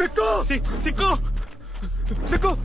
सिक्को सिक्को सिक्को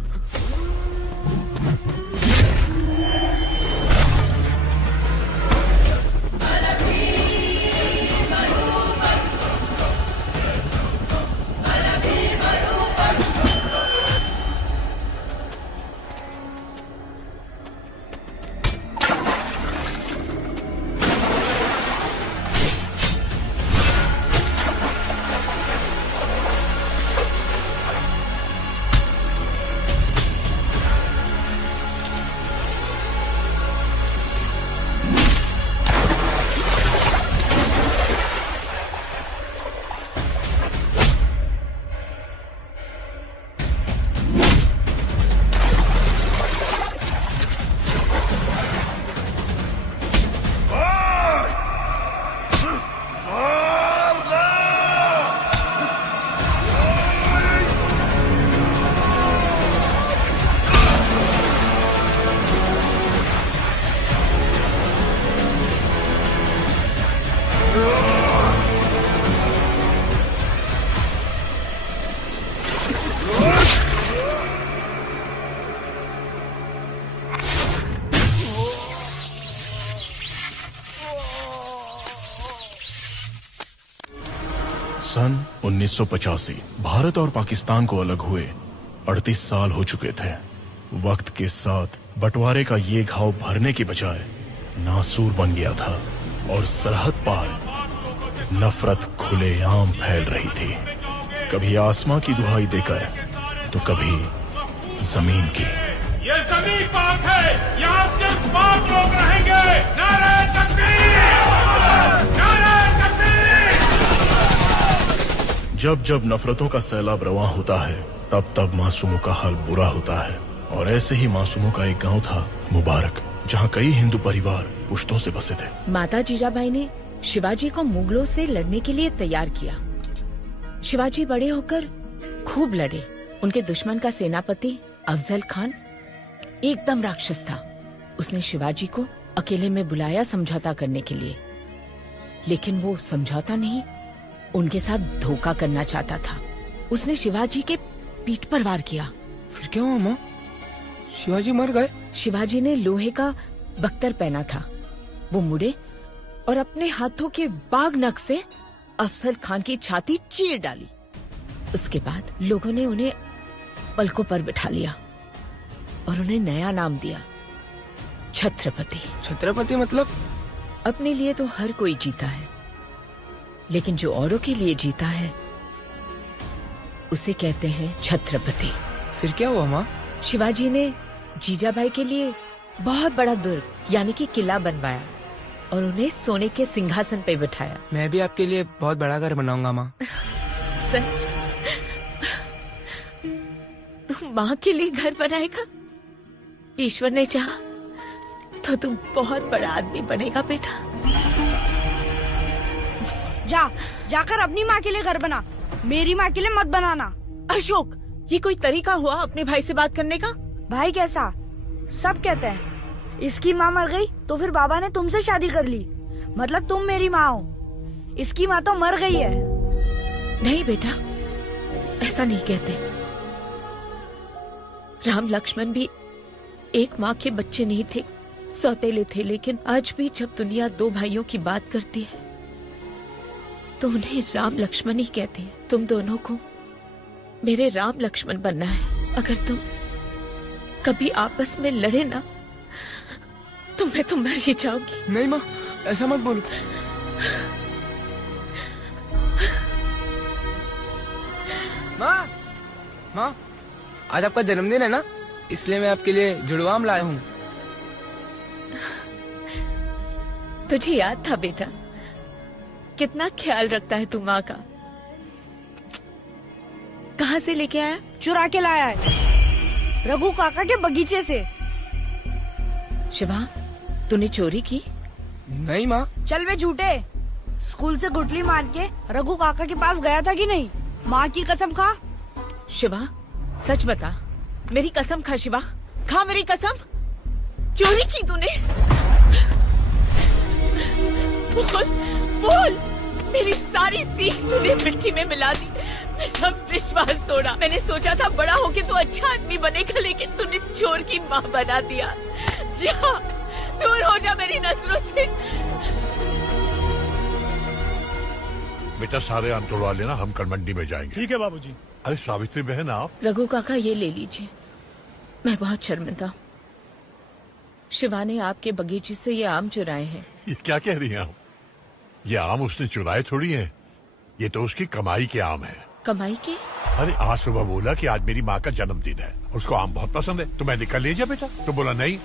सन 1985 भारत और पाकिस्तान को अलग हुए 38 साल हो चुके थे। वक्त के साथ बंटवारे का ये घाव भरने की बजाय नासूर बन गया था और सरहद पार नफरत खुलेआम फैल रही थी, कभी आसमां की दुहाई देकर तो कभी जमीन की। ये जमीन पाक है, यहाँ सिर्फ पाक लोग रहेंगे। नारे तकबीर! नारे तकबीर! जब जब नफरतों का सैलाब रवां होता है तब तब मासूमों का हाल बुरा होता है। और ऐसे ही मासूमों का एक गांव था मुबारक, जहां कई हिंदू परिवार पुश्तों से बसे थे। माता जीजाबाई ने शिवाजी को मुगलों से लड़ने के लिए तैयार किया। शिवाजी बड़े होकर खूब लड़े। उनके दुश्मन का सेनापति अफजल खान एकदम राक्षस था। उसने शिवाजी को अकेले में बुलाया समझौता करने के लिए, लेकिन वो समझौता नहीं, उनके साथ धोखा करना चाहता था। उसने शिवाजी के पीठ पर वार किया। फिर क्या हुआ माँ? शिवाजी मर गए? शिवाजी ने लोहे का बख्तर पहना था। वो मुड़े और अपने हाथों के बाग नख से अफजल खान की छाती चीर डाली। उसके बाद लोगों ने उन्हें पलकों पर बिठा लिया और उन्हें नया नाम दिया, छत्रपति। छत्रपति मतलब? अपने लिए तो हर कोई जीता है, लेकिन जो औरों के लिए जीता है उसे कहते हैं छत्रपति। फिर क्या हुआ माँ? शिवाजी ने जीजाबाई के लिए बहुत बड़ा दुर्ग यानी कि किला बनवाया और उन्हें सोने के सिंहासन पे बिठाया। मैं भी आपके लिए बहुत बड़ा घर बनाऊंगा माँ। सर, तुम माँ के लिए घर बनाएगा? ईश्वर ने चाहा तो तुम बहुत बड़ा आदमी बनेगा बेटा। जाकर अपनी माँ के लिए घर बना, मेरी माँ के लिए मत बनाना। अशोक, ये कोई तरीका हुआ अपने भाई से बात करने का? भाई कैसा? सब कहते हैं इसकी माँ मर गई तो फिर बाबा ने तुमसे शादी कर ली, मतलब तुम मेरी माँ हो। इसकी माँ तो मर गई है। नहीं बेटा, ऐसा नहीं कहते। राम लक्ष्मण भी एक माँ के बच्चे नहीं थे, सौतेले थे। लेकिन आज भी जब दुनिया दो भाइयों की बात करती है तो उन्हें राम लक्ष्मण ही कहते हैं। तुम दोनों को मेरे राम लक्ष्मण बनना है। अगर तुम कभी आपस में लड़े ना तो मैं तो मर ही जाऊंगी। नहीं माँ, ऐसा मत बोलो। माँ, माँ, आज आपका जन्मदिन है ना, इसलिए मैं आपके लिए जुड़वा आम लाया हूँ। तुझे याद था बेटा? कितना ख्याल रखता है तू माँ का। कहाँ से लेके आया? चुरा के लाया है, रघु काका के बगीचे से। शिवा, तूने चोरी की? नहीं माँ। चल वे झूठे, स्कूल से गुटली मार के रघु काका के पास गया था कि नहीं? माँ की कसम खा। शिवा, सच बता, मेरी कसम खा। शिवा, खा मेरी कसम। चोरी की तूने? बोल बोल, मेरी सारी सीख तूने मिट्टी में मिला दी, मेरा विश्वास तोड़ा। मैंने सोचा था बड़ा होके तू अच्छा आदमी बनेगा, लेकिन तूने चोर की माँ बना दिया। जा, दूर हो जा मेरी नजरों से। बेटा सारे आम तोड़वा लेना, हम कल मंडी में जाएंगे। ठीक है बाबूजी। अरे सावित्री बहन आप। रघु काका ये ले लीजिए, मैं बहुत शर्मिंदा। शिवा ने आपके बगीचे से ये आम चुराए हैं। ये क्या कह रही हैं आप? ये आम उसने चुराए थोड़ी हैं, ये तो उसकी कमाई के आम है। कमाई के? अरे आज सुबह बोला कि आज मेरी माँ का जन्मदिन है, उसको आम बहुत पसंद है, तो मैंने कहा ले जा बेटा। तो बोला नहीं,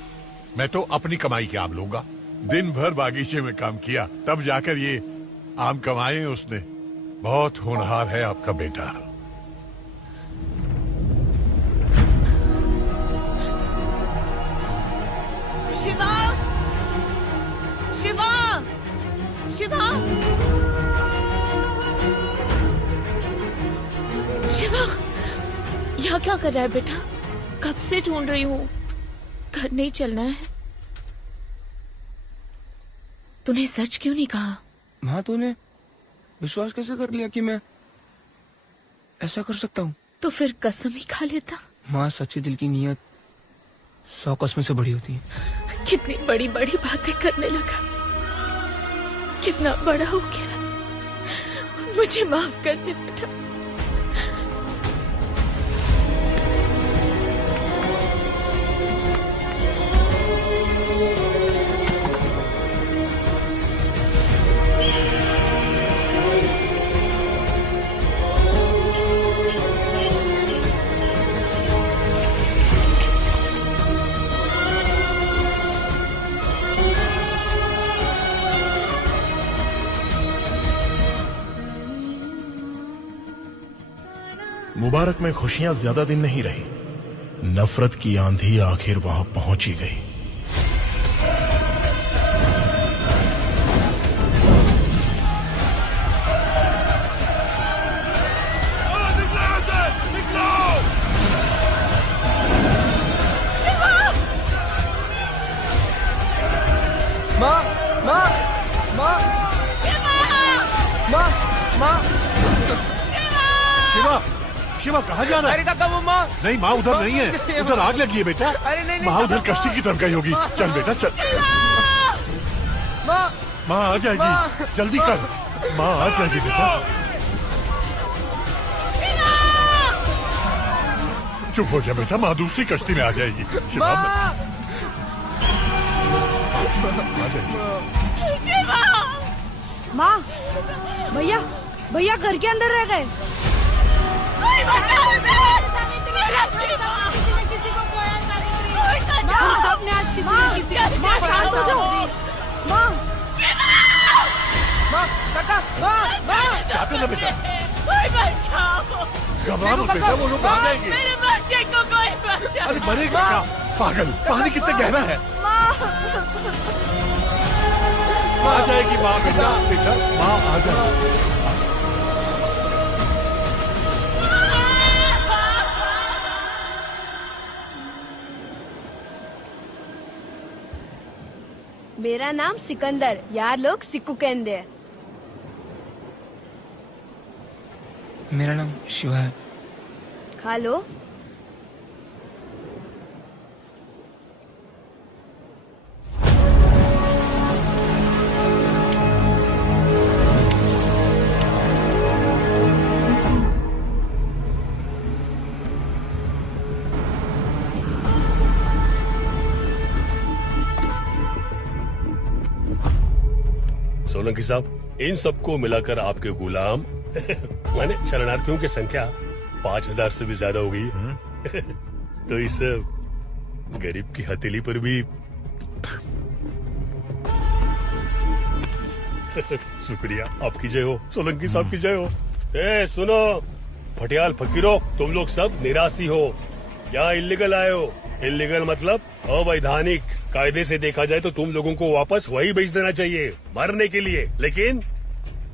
मैं तो अपनी कमाई के आम लूंगा। दिन भर बागीचे में काम किया, तब जाकर ये आम कमाए उसने। बहुत होनहार है आपका बेटा। शिवा, शिवा, शिवा, शिवा, यहाँ क्या कर रहा है बेटा? कब से ढूंढ रही हूँ, घर नहीं चलना है? तूने सच क्यों नहीं कहा? माँ तूने विश्वास कैसे कर लिया कि मैं ऐसा कर सकता हूँ? तो फिर कसम ही खा लेता। माँ सच्चे दिल की नीयत 100 कसमों से बड़ी होती है। कितनी बड़ी बड़ी बातें करने लगा, कितना बड़ा हो गया। मुझे माफ कर दे बेटा। मुबारक में खुशियां ज्यादा दिन नहीं रही। नफरत की आंधी आखिर वहां पहुंच ही गई। माँ, माँ, माँ, माँ, माँ, शिवा, शिवा कहाँ जा रहा है? अरे काका वो माँ। नहीं माँ उधर नहीं है, उधर आग लगी है बेटा। अरे नहीं, माँ उधर काका, कश्ती की तरफ गई होगी। चल बेटा चल। माँ, माँ आ जाएगी, माँ। जल्दी कर। माँ आ जाएगी बेटा। चुप हो जा बेटा, माँ दूसरी कश्ती में आ जाएगी। शिवा माँ, आ जाएगी। माँ, भैया, भैया घर के अंदर रह गए। माँ, काका, माँ, माँ, जाते ना बेटा, कोई बचाओ, घबरा मत बेटा, वो लोग आ जाएंगे। मेरे बच्चे को कोई बचाओ। अरे मरेगा क्या? पागल, पानी कितना गहरा है। आ जाएगी माँ बेटा, बेटा माँ आ जाएगी। मेरा नाम सिकंदर, यार लोग सिक्कू कहते हैं। मेरा नाम शिवा है। खा लो। सोलंकी साहब, इन सबको मिलाकर आपके गुलाम माने शरणार्थियों की संख्या 5000 से भी ज्यादा हो गई है। तो इस गरीब की हथेली पर भी शुक्रिया। आपकी जय हो, सोलंकी साहब की जय हो। ए सुनो फटियाल फकीरों, तुम लोग सब निराशी हो, यहाँ इल्लीगल आए हो। इल्लीगल मतलब अवैधानिक। कायदे से देखा जाए तो तुम लोगों को वापस वही भेज देना चाहिए मरने के लिए, लेकिन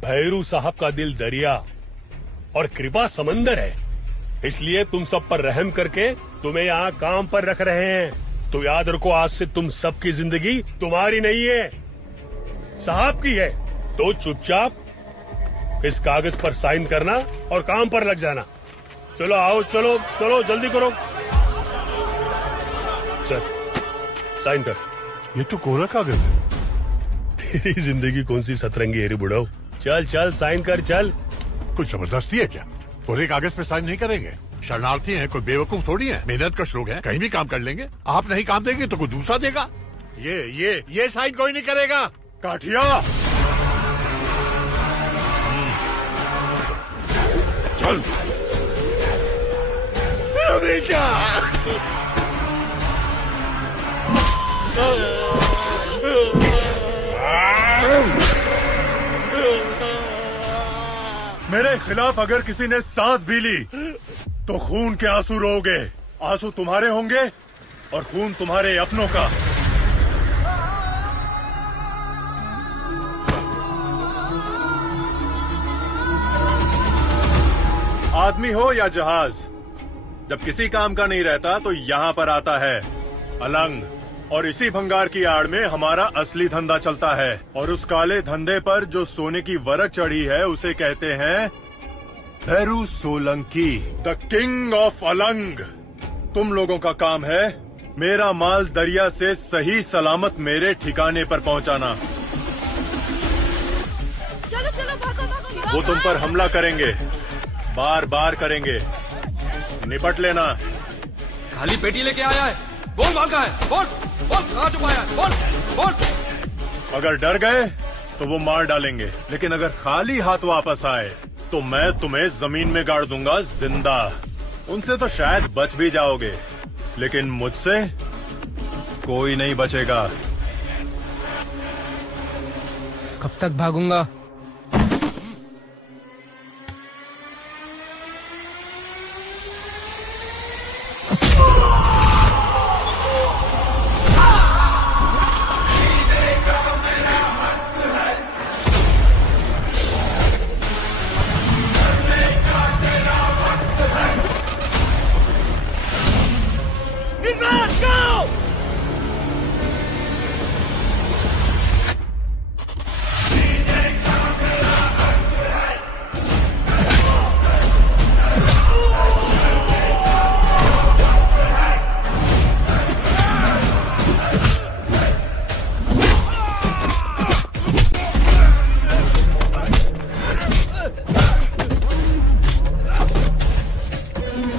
भैरू साहब का दिल दरिया और कृपा समंदर है, इसलिए तुम सब पर रहम करके तुम्हें यहाँ काम पर रख रहे हैं। तो याद रखो, आज से तुम सबकी जिंदगी तुम्हारी नहीं है, साहब की है। तो चुपचाप इस कागज पर साइन करना और काम पर लग जाना। चलो आओ, चलो चलो जल्दी करो। चल साइन कर। ये तो कोरा कागज है। तेरी जिंदगी कौन सी सतरंगी है रे बुढ़ाओ। चल चल साइन कर चल। कुछ जबरदस्ती है क्या? कोरे कागज पे साइन नहीं करेंगे? शरणार्थी हैं, कोई बेवकूफ थोड़ी है। मेहनत कश लोग हैं, कहीं भी काम कर लेंगे। आप नहीं काम देंगे तो कोई दूसरा देगा। ये साइन कोई नहीं करेगा। काठिया चल बेटा। मेरे खिलाफ अगर किसी ने सांस भी ली तो खून के आंसू रोगे। आंसू तुम्हारे होंगे और खून तुम्हारे अपनों का। आदमी हो या जहाज, जब किसी काम का नहीं रहता तो यहाँ पर आता है अलंग। और इसी भंगार की आड़ में हमारा असली धंधा चलता है। और उस काले धंधे पर जो सोने की वरक चढ़ी है उसे कहते हैं Bhairu Solanki, the king of Alang. तुम लोगों का काम है मेरा माल दरिया से सही सलामत मेरे ठिकाने पर पहुंचाना। चलो चलो भागो भागो। वो तुम पर हमला करेंगे, बार बार करेंगे, निपट लेना। खाली पेटी लेके आया है, बोल भागा है, बोल बोल कहाँ छुपाया है, बोल बोल। अगर डर गए तो वो मार डालेंगे, लेकिन अगर खाली हाथ वापस आए तो मैं तुम्हें जमीन में गाड़ दूंगा जिंदा। उनसे तो शायद बच भी जाओगे, लेकिन मुझसे कोई नहीं बचेगा। कब तक भागूंगा?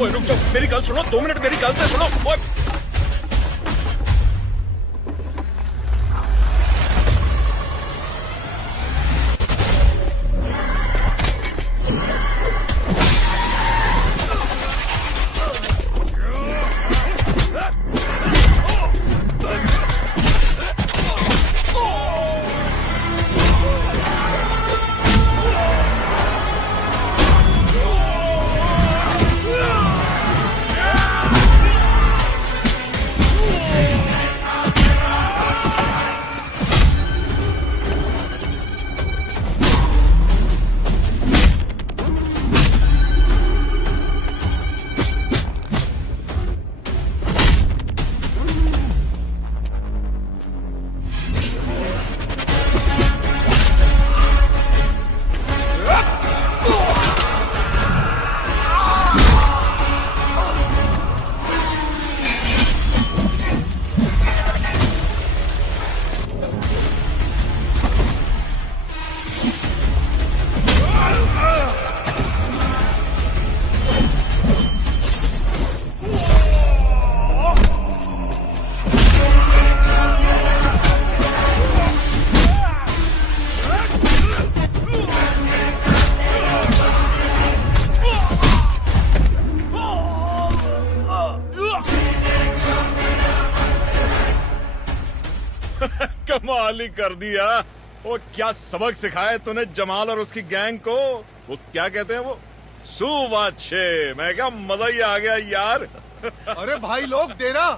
रुक जाओ, मेरी गल सुनो, 2 मिनट मेरी गल से सुनो। कमाल ही कर दिया। वो क्या सबक सिखाया तूने जमाल और उसकी गैंग को। वो क्या कहते हैं वो सुवाच्छे। मैं क्या मजा ही आ गया यार। अरे भाई लोग डेरा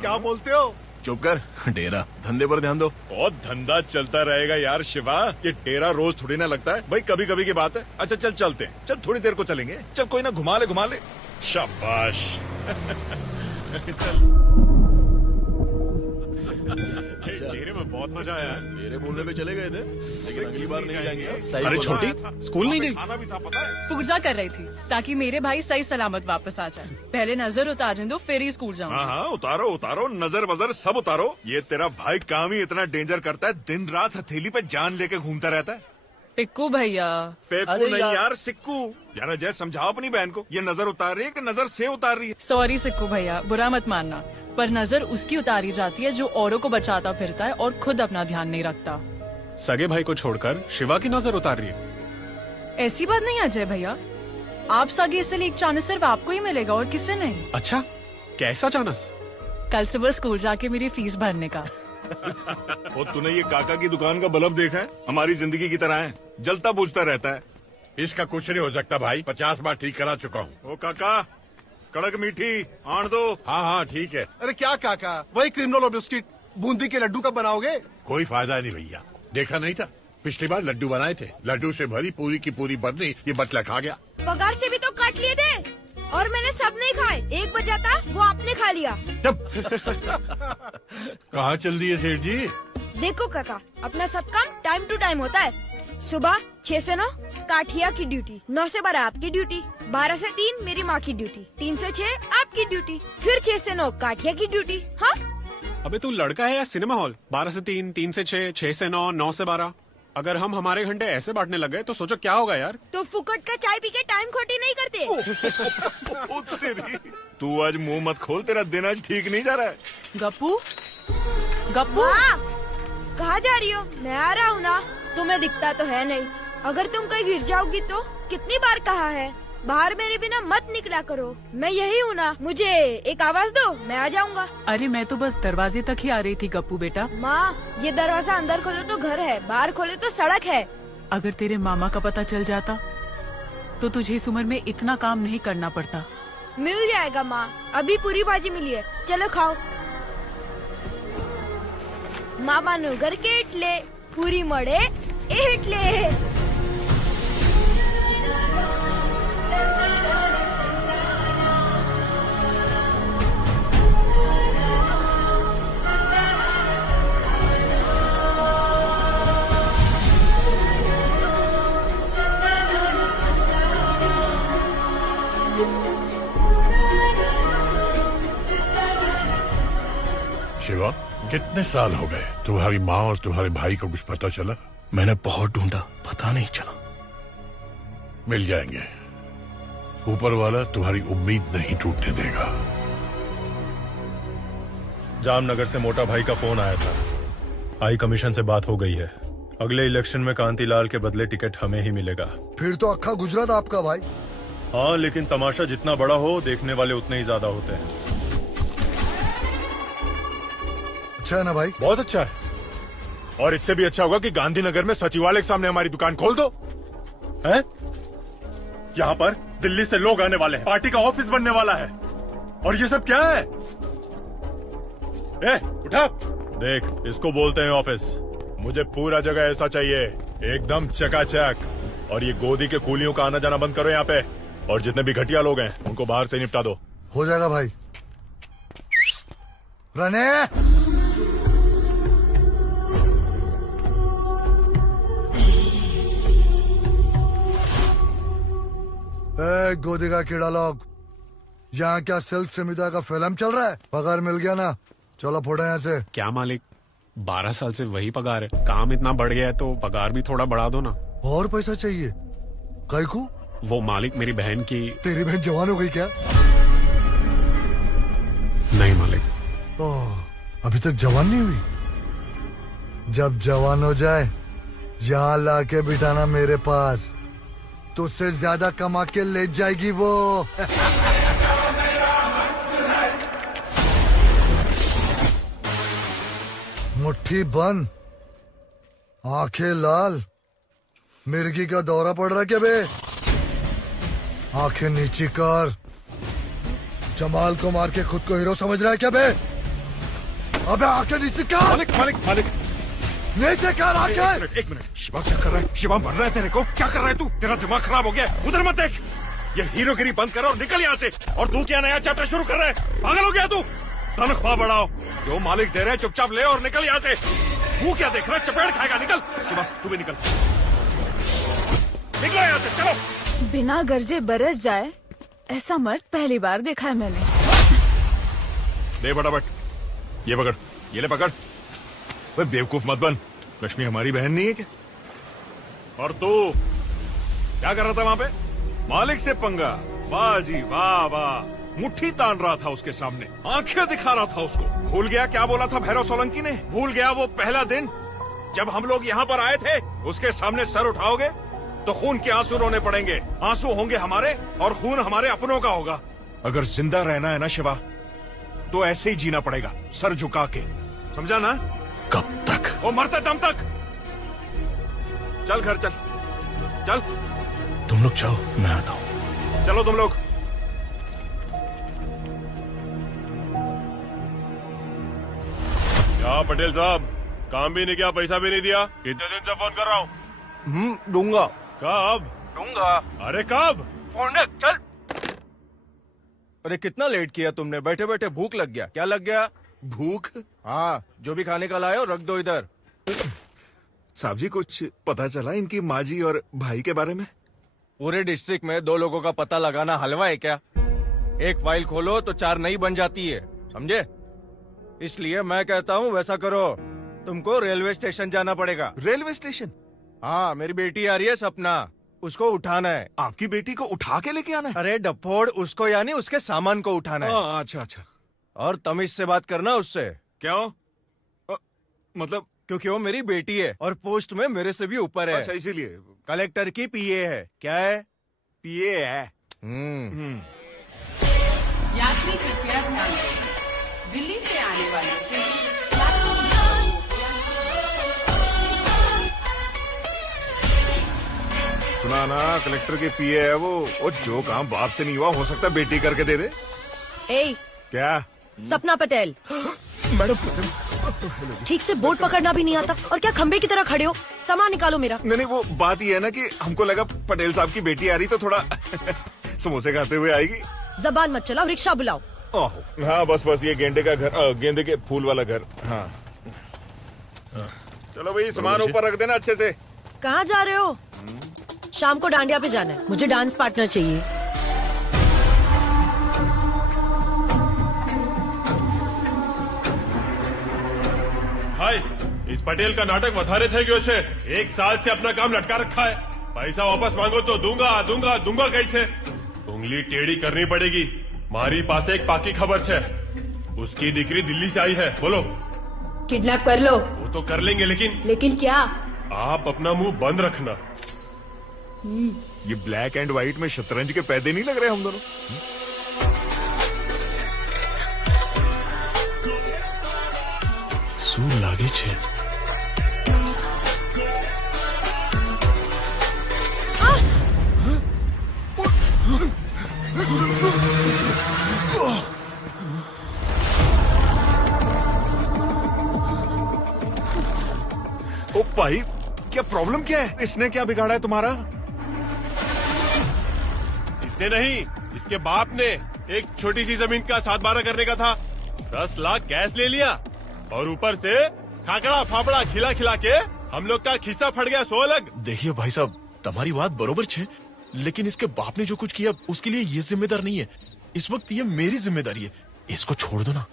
क्या बोलते हो? चुप कर, डेरा धंधे पर ध्यान दो। बहुत धंधा चलता रहेगा यार शिवा, ये डेरा रोज थोड़ी ना लगता है भाई, कभी कभी की बात है। अच्छा चल चलते हैं, चल थोड़ी देर को चलेंगे। चल कोई ना घुमा ले। शाबाश। चल डेरे में बहुत मजा आया। मेरे बोलने पे चले गए थे, लेकिन अगली बार नहीं जाएंगे। अरे छोटी, स्कूल नहीं गई? खाना भी था पता है। पूजा कर रही थी ताकि मेरे भाई सही सलामत वापस आ जाए। पहले नजर उतारने दो, फिर ही स्कूल जाऊँ। हाँ हाँ, उतारो उतारो, नजर वजर सब उतारो। ये तेरा भाई काम ही इतना डेंजर करता है, दिन रात हथेली पे जान लेके घूमता रहता है। पिक्कू भैया। पेप्पू नहीं यार, सिक्कू। यार अजय समझाओ अपनी बहन को, ये नजर उतार रही है कि नजर से उतार रही है? सॉरी सिक्कू भैया, बुरा मत मानना, पर नजर उसकी उतारी जाती है जो औरों को बचाता फिरता है और खुद अपना ध्यान नहीं रखता। सगे भाई को छोड़कर शिवा की नजर उतार रही है। ऐसी बात नहीं अजय भैया, आप सगे इसलिए एक चांस सिर्फ आपको ही मिलेगा और किसी नहीं। अच्छा, कैसा चांस? कल सुबह स्कूल जाके मेरी फीस भरने का। और तूने ये काका की दुकान का बल्ब देखा है? हमारी जिंदगी की तरह है, जलता बुझता रहता है। इसका कुछ नहीं हो सकता भाई, 50 बार ठीक करा चुका हूँ। ओ काका, कड़क मीठी आण दो। हाँ हाँ ठीक है। अरे क्या काका, वही क्रीमरोल और बिस्किट, बूंदी के लड्डू कब बनाओगे? कोई फायदा नहीं भैया, देखा नहीं था पिछली बार लड्डू बनाए थे, लड्डू से भरी पूरी की पूरी बर्नी ये बटला खा गया। पगार से भी तो काट लिए थे और मैंने सब नहीं खाए। 1 बजा था, वो आपने खा लिया। कहाँ चल दिए सेठ जी? देखो काका, अपना सब काम टाइम टू टाइम होता है। सुबह 6 से 9 काठिया की ड्यूटी, 9 से 12 आपकी ड्यूटी, 12 से 3 मेरी माँ की ड्यूटी, 3 से 6 आपकी ड्यूटी, फिर 6 से 9 काठिया की ड्यूटी। हाँ अबे तू लड़का है या सिनेमा हॉल? 12 से 3, 3 से 6, 6 से 9, 9 से 12। अगर हम हमारे घंटे ऐसे बांटने लग गए तो सोचो क्या होगा यार। तो फुकट का चाय पी के टाइम खोटी नहीं करते। ओ तेरी, तू आज मुंह मत खोल, तेरा दिन आज ठीक नहीं जा रहा है। गप्पू, गप्पू, कहाँ जा रही हो? मैं आ रहा हूँ ना। तुम्हें दिखता तो है नहीं, अगर तुम कहीं गिर जाओगी तो कितनी बार कहा है बाहर मेरे बिना मत निकला करो। मैं यही हूँ ना, मुझे एक आवाज दो, मैं आ जाऊंगा। अरे मैं तो बस दरवाजे तक ही आ रही थी गप्पू बेटा। माँ, ये दरवाजा अंदर खोलो तो घर है, बाहर खोले तो सड़क है। अगर तेरे मामा का पता चल जाता तो तुझे इस उम्र में इतना काम नहीं करना पड़ता। मिल जाएगा माँ, अभी पूरी भाजी मिली है, चलो खाओ। मामा नु घर के इटले, पूरी मड़े ए इटले। शिवा, कितने साल हो गए तुम्हारी माँ और तुम्हारे भाई को कुछ पता चला? मैंने बहुत ढूंढा, पता नहीं चला। मिल जाएंगे, ऊपर वाला तुम्हारी उम्मीद नहीं टूटने देगा। जामनगर से मोटा भाई का फोन आया था, हाई कमीशन से बात हो गई है। अगले इलेक्शन में कांतिलाल के बदले टिकट हमें ही मिलेगा। फिर तो अक्खा गुजरात आपका भाई। हाँ, लेकिन तमाशा जितना बड़ा हो, देखने वाले उतने ही ज्यादा होते हैं। अच्छा है ना भाई? बहुत अच्छा है, और इससे भी अच्छा होगा कि गांधीनगर में सचिवालय के सामने हमारी दुकान खोल दो। हैं? यहाँ पर दिल्ली से लोग आने वाले हैं, पार्टी का ऑफिस बनने वाला है, और ये सब क्या है? ए, उठा, देख, इसको बोलते हैं ऑफिस। मुझे पूरा जगह ऐसा चाहिए, एकदम चकाचक। और ये गोदी के कूलियों का आना जाना बंद करो यहाँ पे, और जितने भी घटिया लोग हैं उनको बाहर से निपटा दो। हो जाएगा भाई। रने गोदी का कीड़ा लोग, यहाँ क्या सिल्क समिता का फिल्म चल रहा है? पगार मिल गया ना, चलो फोड़ो यहाँ से। क्या मालिक, 12 साल से वही पगार है, काम इतना बढ़ गया है तो पगार भी थोड़ा बढ़ा दो ना। और पैसा चाहिए? काहे को? वो मालिक मेरी बहन की। तेरी बहन जवान हो गई क्या? नहीं मालिक। ओह, अभी तक जवान नहीं हुई? जब जवान हो जाए यहाँ लाके बिठाना मेरे पास, तो उससे ज्यादा कमा के ले जाएगी वो। मुट्ठी बंद, आंखें लाल, मिर्गी का दौरा पड़ रहा क्या बे? आंखें नीची कर। जमाल को मार के खुद को हीरो समझ रहा है क्या बे? अबे आंखें नीची कर। मालिक मालिक मालिक, नीचे कर आंखें। एक मिनट, शिवा क्या कर रहा है? शिवा मर रहा है तेरे को? क्या कर रहा है तू? तेरा दिमाग खराब हो गया, उधर मत देख। ये हीरोगिरी बंद कर और निकल यहाँ से। और तू क्या नया चैप्टर शुरू कर रहा है? पागल हो गया तू? तनख्वाह बढ़ाओ, जो मालिक दे रहे हैं चुपचाप ले और निकल यहाँ से। वो क्या देख रहा है, चपेट खाएगा। निकल शिवा, तू भी निकल, निकलो यहाँ से, चलो। बिना गर्जे बरस जाए ऐसा मर्द पहली बार देखा है मैंने। दे फटाफट, ये पकड़, ये ले पकड़। वे बेवकूफ मत बन, लक्ष्मी हमारी बहन नहीं है क्या? और तू क्या कर रहा था वहाँ पे? मालिक से पंगा। वाह जी वाह वाह, मुट्ठी तान रहा था उसके सामने, आंखें दिखा रहा था उसको। भूल गया क्या बोला था भैरव सोलंकी ने? भूल गया वो पहला दिन जब हम लोग यहाँ पर आए थे? उसके सामने सर उठाओगे तो खून के आंसू रोने पड़ेंगे। आंसू होंगे हमारे और खून हमारे अपनों का होगा। अगर जिंदा रहना है ना शिवा, तो ऐसे ही जीना पड़ेगा, सर झुका के, समझा ना? कब तक? वो मरते दम तक। चल घर चल, चल। तुम लोग जाओ, मैं आता हूँ। चलो तुम लोग। क्या पटेल साहब, काम भी नहीं किया, पैसा भी नहीं दिया? कितने दिन से फोन कर रहा हूँ। दूंगा। कब दूंगा। अरे कब? फोन रख, चल। अरे कितना लेट किया तुमने, बैठे बैठे भूख लग गया। क्या लग गया? भूख? हाँ, जो भी खाने का लाए हो रख दो इधर। साहब जी, कुछ पता चला इनकी माँ जी और भाई के बारे में? पूरे डिस्ट्रिक्ट में 2 लोगों का पता लगाना हलवा है क्या? एक फाइल खोलो तो 4 नई बन जाती है, समझे? इसलिए मैं कहता हूँ वैसा करो, तुमको रेलवे स्टेशन जाना पड़ेगा। Railway station? हाँ, मेरी बेटी आ रही है सपना, उसको उठाना है। आपकी बेटी को उठा के लेके आना है? अरे डफोड़, उसको यानी उसके सामान को उठाना है। अच्छा अच्छा। और तमीज से बात करना उससे। क्यों? मतलब? क्योंकि वो मेरी बेटी है और पोस्ट में मेरे से भी ऊपर है। अच्छा, इसीलिए। कलेक्टर की पीए है। क्या है? पीए है। यात्री कृपया ध्यान दें, दिल्ली से आने वाले ट्रेन सुना ना, कलेक्टर के पीए है वो। और जो काम बाप से नहीं हुआ, हो सकता है बेटी करके दे दे। ए, क्या? सपना पटेल। मैडम, ठीक से बोर्ड पकड़ना भी नहीं आता और क्या खंबे की तरह खड़े हो? सामान निकालो मेरा। नहीं, वो बात ये है ना कि हमको लगा पटेल साहब की बेटी आ रही तो थोड़ा समोसे खाते हुए आएगी। जबान मत चलाओ, रिक्शा बुलाओ। हाँ बस ये गेंदे का घर, गेंदे के फूल वाला घर। हाँ चलो भाई, सामान ऊपर रख देना अच्छे से। कहाँ जा रहे हो? शाम को डांडिया पे जाना है, मुझे डांस पार्टनर चाहिए। भाई, इस पटेल का नाटक વધારે થઈ ગયો છે। 1 साल से अपना काम लटका रखा है। पैसा वापस मांगो तो दूंगा दूंगा दूंगा कही छे। उंगली टेढ़ी करनी पड़ेगी। मारी पास एक पाकी खबर छे, उसकी दीकरी दिल्ली से आई है। बोलो। किडनैप कर लो। वो तो कर लेंगे, लेकिन क्या? आप अपना मुंह बंद रखना। ये ब्लैक एंड व्हाइट में शतरंज के पैदे नहीं लग रहे हम दोनों? सूर लागे छे। ओ भाई, क्या प्रॉब्लम क्या है? इसने क्या बिगाड़ा है तुम्हारा? इसने नहीं, इसके बाप ने। एक छोटी सी जमीन का 7-12 करने का था, 10 लाख कैश ले लिया और ऊपर से खाकड़ा फाफड़ा खिला खिला के हम लोग का खिस्सा फट गया 100 अलग। देखिए भाई साहब, तुम्हारी बात बरोबर छे, लेकिन इसके बाप ने जो कुछ किया उसके लिए ये जिम्मेदार नहीं है। इस वक्त ये मेरी जिम्मेदारी है, इसको छोड़ दो ना।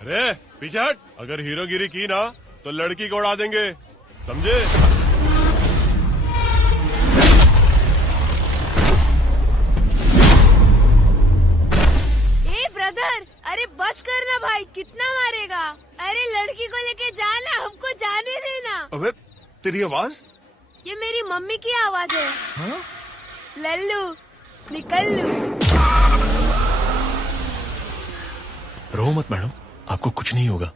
अरे पीछे हट, अगर हीरोगिरी की ना तो लड़की को उड़ा देंगे, समझे? ब्रदर, अरे बस करना भाई, कितना मारेगा? अरे लड़की को लेके जाना, हमको जाने देना। अबे तेरी आवाज? ये मेरी मम्मी की आवाज है। हाँ? लल्लू निकल लू। रो मत मैडम, आपको कुछ नहीं होगा।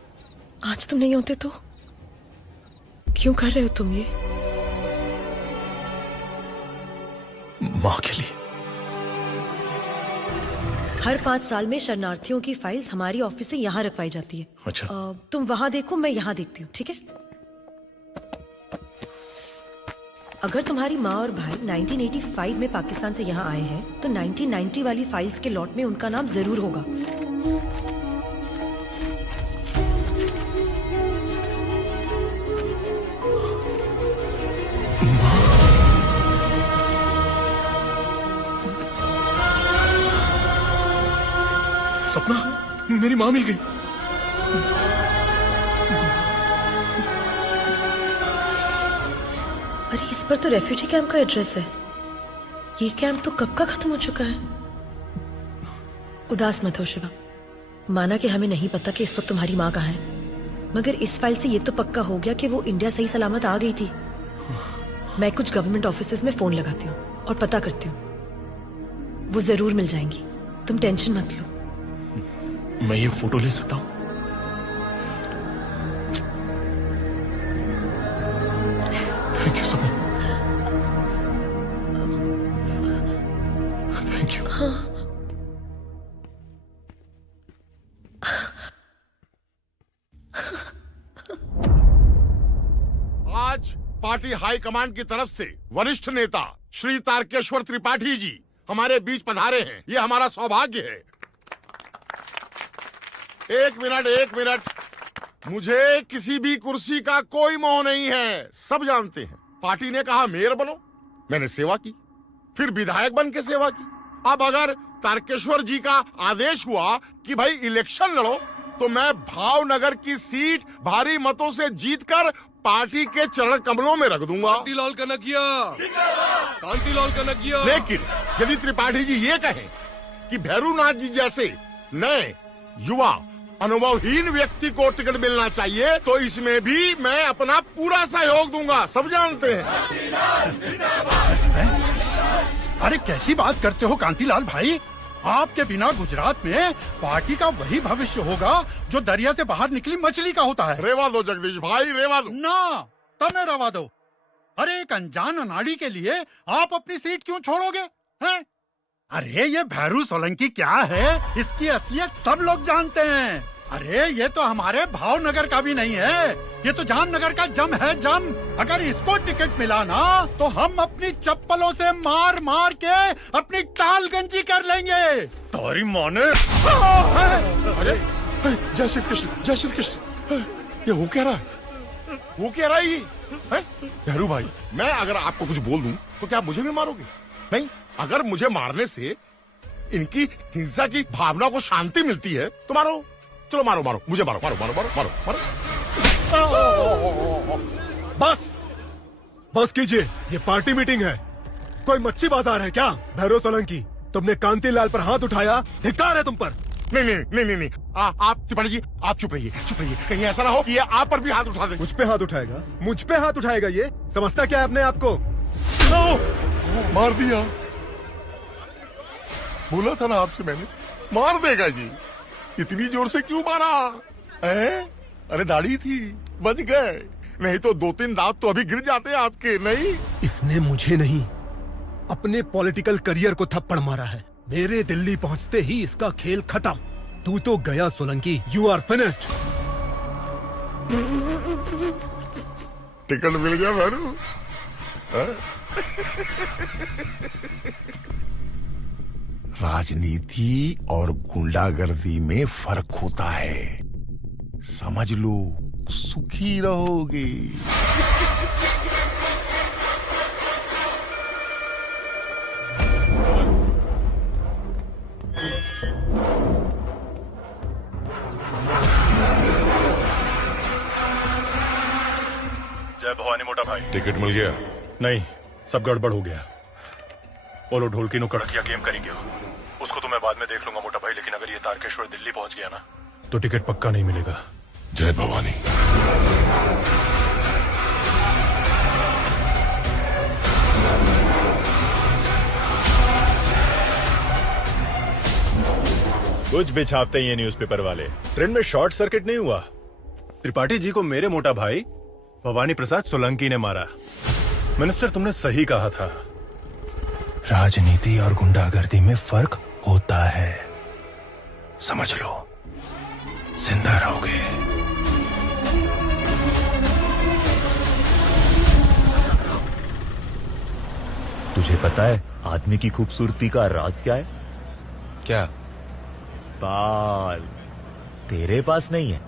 आज तुम नहीं होते तो क्यों कर रहे हो तुम ये? माँ के लिए। हर 5 साल में शरणार्थियों की फाइल्स हमारी ऑफिस से यहाँ रखवाई जाती है। अच्छा। तुम वहाँ देखो, मैं यहाँ देखती हूँ, ठीक है? अगर तुम्हारी माँ और भाई 1985 में पाकिस्तान से यहाँ आए हैं तो 1990 वाली फाइल्स के लॉट में उनका नाम जरूर होगा। सपना, मेरी माँ मिल गई। अरे इस पर तो रेफ्यूजी कैंप का एड्रेस है। ये कैंप तो कब का खत्म हो चुका है। उदास मत हो शिवा, माना कि हमें नहीं पता कि इस वक्त तुम्हारी माँ कहाँ है, मगर इस फाइल से ये तो पक्का हो गया कि वो इंडिया सही सलामत आ गई थी। मैं कुछ गवर्नमेंट ऑफिसेज में फोन लगाती हूँ और पता करती हूँ, वो जरूर मिल जाएंगी, तुम टेंशन मत लो। मैं ये फोटो ले सकता हूँ? थैंक यू सपना, थैंक यू। हाँ। आज पार्टी हाई कमांड की तरफ से वरिष्ठ नेता श्री तारकेश्वर त्रिपाठी जी हमारे बीच पधारे हैं। ये हमारा सौभाग्य है। एक मिनट, मुझे किसी भी कुर्सी का कोई मोह नहीं है, सब जानते हैं। पार्टी ने कहा मेयर बनो, मैंने सेवा की, फिर विधायक बन के सेवा की। अब अगर तारकेश्वर जी का आदेश हुआ कि भाई इलेक्शन लड़ो, तो मैं भावनगर की सीट भारी मतों से जीतकर पार्टी के चरण कमलों में रख दूंगा। कांतिलाल कनकिया, कांतिलाल कनकिया। लेकिन यदि त्रिपाठी जी ये कहें कि भैरूनाथ जी जैसे नए युवा अनुभवहीन व्यक्ति को टिकट मिलना चाहिए, तो इसमें भी मैं अपना पूरा सहयोग दूंगा, सब जानते हैं। अरे कैसी बात करते हो कांतिलाल भाई, आपके बिना गुजरात में पार्टी का वही भविष्य होगा जो दरिया से बाहर निकली मछली का होता है। रेवा दो जगदीश भाई, रेवा दो ना, तब रवा दो। अरे एक अनजान अनाड़ी के लिए आप अपनी सीट क्यों छोड़ोगे हैं? अरे ये भैरू सोलंकी क्या है, इसकी असलियत सब लोग जानते हैं। अरे ये तो हमारे भावनगर का भी नहीं है, ये तो जामनगर का जम है, जम। अगर इसको टिकट मिला ना, तो हम अपनी चप्पलों से मार मार के अपनी टाल गंजी कर लेंगे। तारी माँ ने। अरे जय श्री कृष्ण, जय श्री कृष्ण। ये वो कह रहा है, वो कह रहा है ये। भैरू भाई, मैं अगर आपको कुछ बोल दूं तो क्या मुझे भी मारोगे? नहीं, अगर मुझे मारने से इनकी हिंसा की भावना को शांति मिलती है तो मारो, चलो मारो मारो, मुझे मारो मारो मारो मारो मारो मारो। बस कीजिए, ये पार्टी मीटिंग है, कोई मच्छी बाजार है क्या? भैरव सोलंकी, तुमने कांतिलाल पर हाथ उठाया, धिक्कार है तुम पर। नहीं, आप त्रिपाठी जी, आप चुप रहिए, कहीं ऐसा ना हो कि ये आप पर भी हाथ उठा दे। मुझ पे हाथ उठाएगा? मुझ पे हाथ उठाएगा? ये समझता क्या है अपने आप को? मार दिया, बोला था ना आपसे मैंने, मार देगा जी। इतनी जोर से क्यों मारा है? अरे दाढ़ी थी, बच गए, नहीं तो 2-3 दांत तो अभी गिर जाते हैं आपके। नहीं, इसने मुझे नहीं, अपने पॉलिटिकल करियर को थप्पड़ मारा है। मेरे दिल्ली पहुंचते ही इसका खेल खत्म। तू तो गया Solanki, you are finished. Ticket मिल गया भैरू। राजनीति और गुंडागर्दी में फर्क होता है, समझ लो, सुखी रहोगे। जय भवानी मोटा भाई। टिकट मिल गया? नहीं, सब गड़बड़ हो गया। बोलो ढोलकी नु कड़किया गेम करेंगे, उसको तो मैं बाद में देख लूंगा मोटा भाई, लेकिन अगर ये तारकेश्वर दिल्ली पहुंच गया ना, तो टिकट पक्का नहीं मिलेगा। जय भवानी। कुछ भी छापते हैं ये न्यूज़पेपर वाले। ट्रेन में शॉर्ट सर्किट नहीं हुआ, त्रिपाठी जी को मेरे मोटा भाई भवानी प्रसाद सोलंकी ने मारा। मिनिस्टर, तुमने सही कहा था, राजनीति और गुंडागर्दी में फर्क होता है, समझ लो, जिंदा रहोगे। तुझे पता है आदमी की खूबसूरती का राज क्या है? क्या? बाल। तेरे पास नहीं है।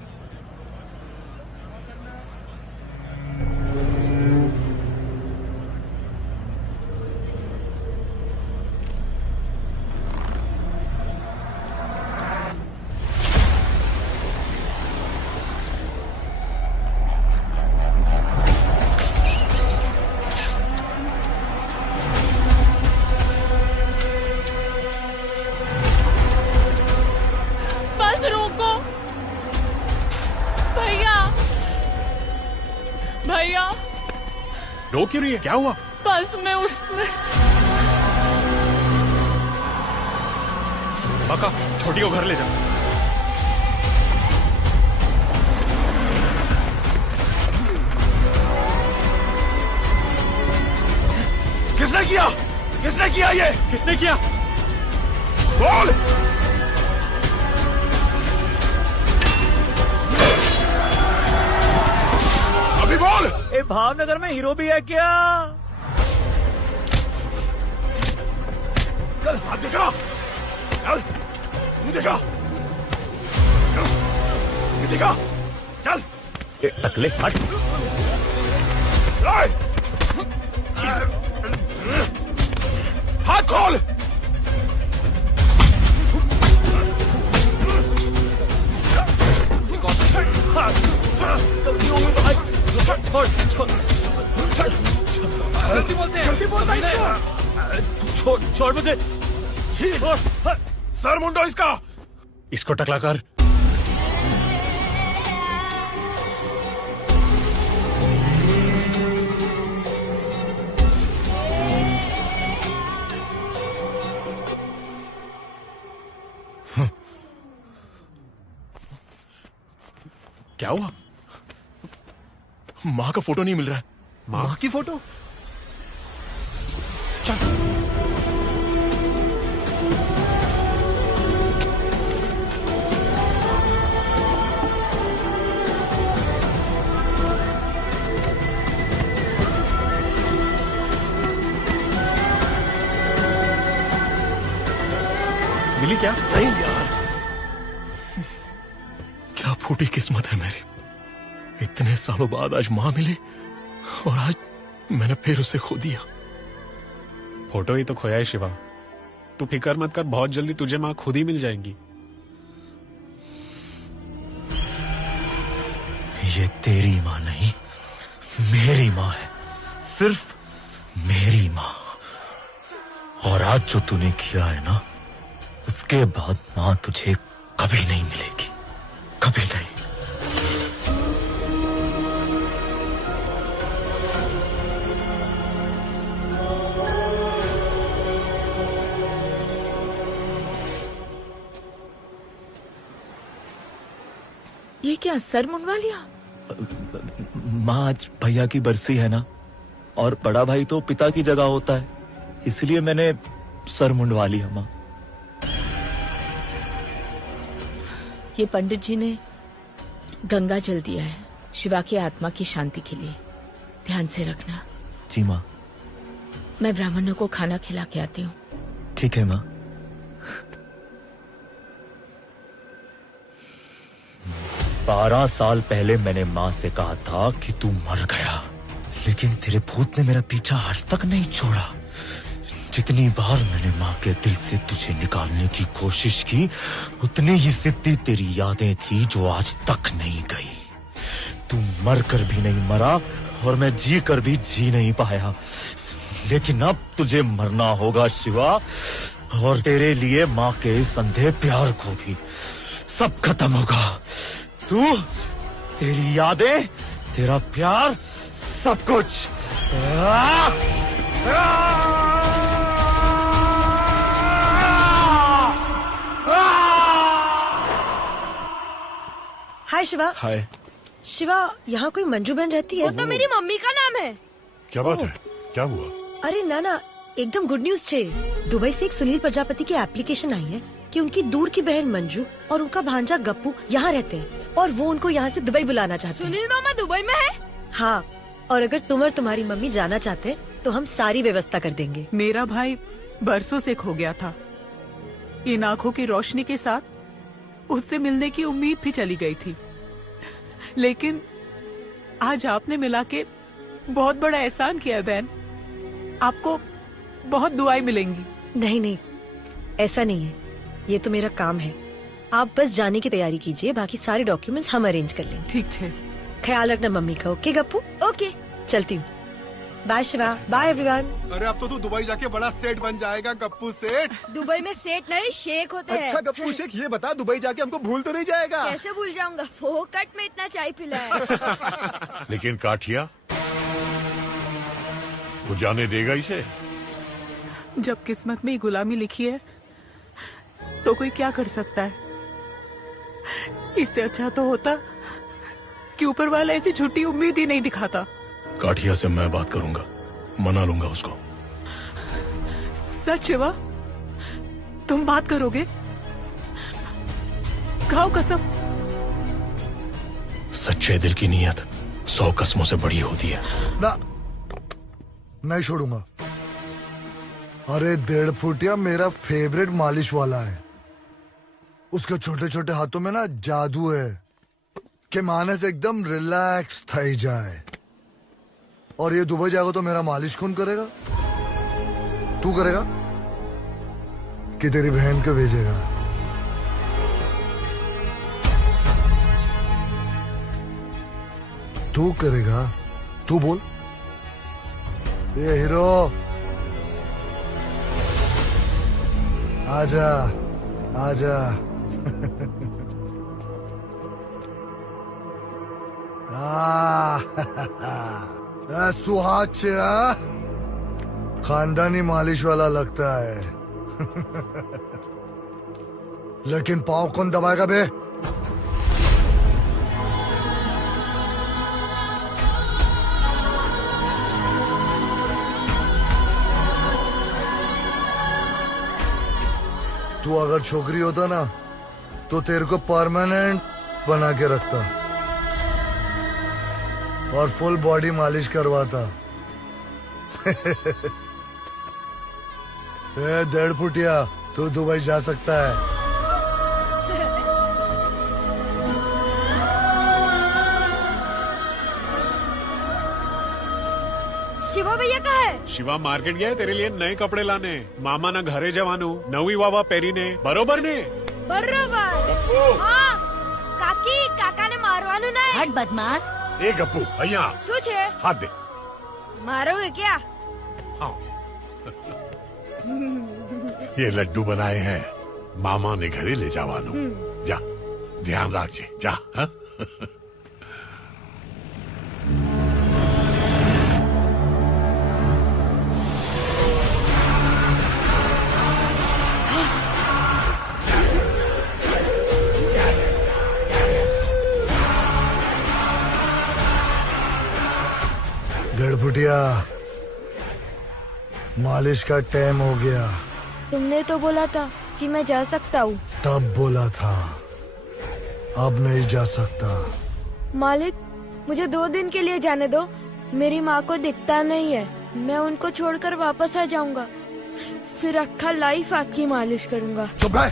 रो क्यों रही है? क्या हुआ? बस में उसने बाका, छोटी को घर ले जा। किसने किया? किसने किया ये? किसने किया? बोल! अभी बोल! ए, भावनगर में हीरो भी है क्या? चल, हाथ दिखा! चल! मुंह दिखा! मुंह दिखा! चल! ए, टकले हट! हाथ खोल! गलती हो गई भाई। छोड़ छोड़ जल्दी बोलते हैं। जल्दी बोल भाई। छोड़ छोड़ मुझे। सर मुंडो इसका। इसको टकला कर। क्या हुआ? माँ का फोटो नहीं मिल रहा है। माँ की फोटो? मिली क्या? नहीं यार, क्या फूटी किस्मत है मेरी। इतने सालों बाद आज माँ मिली और आज मैंने फिर उसे खो दिया। फोटो ही तो खोया है शिवा। तू फिक्र मत कर, बहुत जल्दी तुझे माँ खुद ही मिल जाएंगी। ये तेरी माँ नहीं, मेरी माँ है, सिर्फ मेरी माँ। और आज जो तूने किया है ना, उसके बाद माँ तुझे कभी नहीं मिलेगी, कभी नहीं। ये क्या सर मुंडवा लिया? माँ आज भैया की बरसी है ना, और बड़ा भाई तो पिता की जगह होता है, इसलिए मैंने सर मुंडवा लिया माँ। ये पंडित जी ने गंगा जल दिया है शिवा की आत्मा की शांति के लिए। ध्यान से रखना। जी माँ। मैं ब्राह्मणों को खाना खिला के आती हूँ। ठीक है माँ। बारह साल पहले मैंने माँ से कहा था कि तू मर गया, लेकिन तेरे भूत ने मेरा पीछा आज तक नहीं छोड़ा। जितनी बार मैंने माँ के दिल से तुझे निकालने की कोशिश की, उतनी ही जिद्दी तेरी यादें थी जो आज तक नहीं गई। तू मर कर भी नहीं मरा और मैं जी कर भी जी नहीं पाया, लेकिन अब तुझे मरना होगा शिवा, और तेरे लिए माँ के इस अंधे प्यार को भी सब खत्म होगा। तू, तेरी यादें, तेरा प्यार, सब कुछ। हाय शिवा। हाय। शिवा, यहाँ कोई मंजू बहन रहती है? वो तो मेरी मम्मी का नाम है। क्या बात है? क्या हुआ? अरे नाना, एकदम गुड न्यूज छे। दुबई से एक सुनील प्रजापति की एप्लीकेशन आई है कि उनकी दूर की बहन मंजू और उनका भांजा गप्पू यहाँ रहते हैं और वो उनको यहाँ से दुबई बुलाना चाहते हैं। सुनील मामा दुबई में है? हाँ, और अगर तुम और तुम्हारी मम्मी जाना चाहते हैं तो हम सारी व्यवस्था कर देंगे। मेरा भाई बरसों से खो गया था। इन आँखों की रोशनी के साथ उससे मिलने की उम्मीद भी चली गई थी, लेकिन आज आपने मिला के बहुत बड़ा एहसान किया बहन। आपको बहुत दुआएं मिलेंगी। नहीं नहीं, ऐसा नहीं है, ये तो मेरा काम है। आप बस जाने की तैयारी कीजिए, बाकी सारे डॉक्यूमेंट्स हम अरेंज कर लेंगे। ठीक है। ख्याल रखना मम्मी का। ओके गप्पू? ओके। चलती हूँ। बाय शिवा। Bye everyone. अरे अब तो तू दुबई जाके बड़ा सेठ बन जाएगा गप्पू सेठ। दुबई में सेठ नहीं शेख होते हैं। अच्छा गप्पू शेख, ये बता दुबई जाके हमको भूल तो नहीं जाएगा? कैसे भूल जाऊंगा, फोकट में इतना चाय पिलाया। लेकिन काठिया, वो जाने देगा इसे? जब किस्मत में ही गुलामी लिखी है तो कोई क्या कर सकता है। इससे अच्छा तो होता कि ऊपर वाला ऐसी झूठी उम्मीद ही नहीं दिखाता। काठिया से मैं बात करूंगा, मना लूंगा उसको। सच शिवा, तुम बात करोगे? खाओ कसम। सच्चे दिल की नीयत 100 कसमों से बड़ी होती है। ना, नहीं छोड़ूंगा। अरे 1.5 फुटिया मेरा फेवरेट मालिश वाला है। उसके छोटे छोटे हाथों में ना जादू है कि मानस एकदम रिलैक्स थई जाए। और ये दुबई जाएगा तो मेरा मालिश कौन करेगा? तू करेगा कि तेरी बहन को भेजेगा? तू करेगा? तू बोल। ये हीरो, आजा आजा। सुहाग से खानदानी मालिश वाला लगता है। लेकिन पाँव कौन दबाएगा बे? तू अगर छोकरी होता ना तो तेरे को परमानेंट बना के रखता और फुल बॉडी मालिश करवाता। 1.5 फुटिया, तू दुबई जा सकता है। शिवा भैया कहाँ है? शिवा मार्केट गया है तेरे लिए नए कपड़े लाने। मामा ना घरे जवानू नवी वावा पेरी ने बरोबर ने बरोबर। हाँ काकी काका ने मारवानू ना है। हट बदमाश। ए गप्पू भैया શું છે? हाथ दे। मारोगे क्या? ये लड्डू बनाए हैं मामा ने घरे ले जावानो। जा ध्यान रखिए, जा। हाँ? फुटिया, मालिश का टाइम हो गया। तुमने तो बोला था कि मैं जा सकता हूँ। तब बोला था, अब नहीं जा सकता। मालिक मुझे 2 दिन के लिए जाने दो। मेरी माँ को दिखता नहीं है, मैं उनको छोड़कर वापस आ जाऊंगा। फिर अक्खा लाइफ आपकी मालिश करूंगा। चुप रह।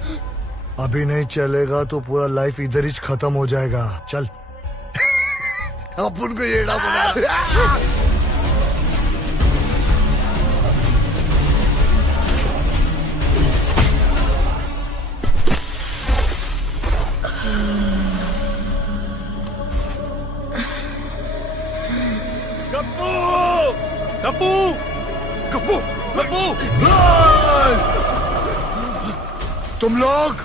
अभी नहीं चलेगा तो पूरा लाइफ इधर ही खत्म हो जाएगा। चल। अपन को येड़ा बना। गप्पू गप्पू गप्पू, तुम लोग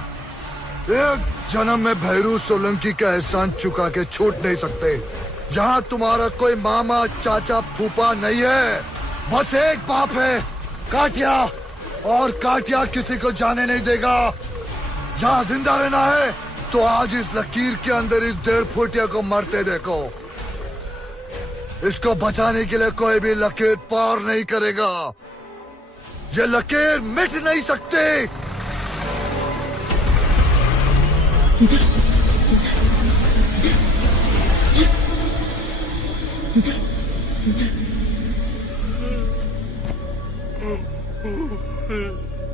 एक जन्म में भैरू सोलंकी का एहसान चुका के छूट नहीं सकते। यहाँ तुम्हारा कोई मामा चाचा फूफा नहीं है, बस एक बाप है, काटिया। और काटिया किसी को जाने नहीं देगा। यहाँ जिंदा रहना है तो आज इस लकीर के अंदर इस 1.5 फुटिया को मरते देखो। इसको बचाने के लिए कोई भी लकीर पार नहीं करेगा। ये लकीर मिट नहीं सकते।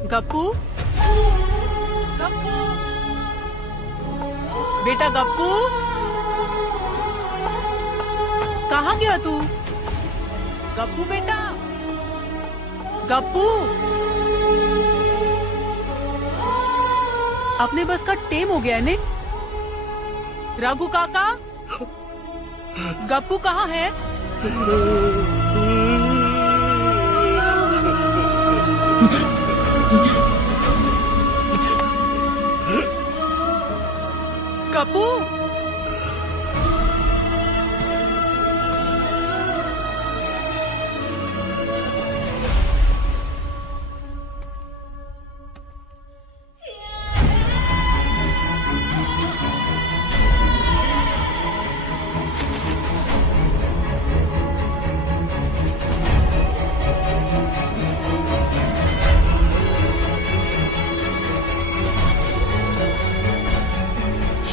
गप्पू, गप्पू, बेटा गप्पू, कहाँ गया तू? गप्पू बेटा, गप्पू, अपने बस का टेम हो गया ने? राघु काका, गप्पू कहाँ है? गप्पू,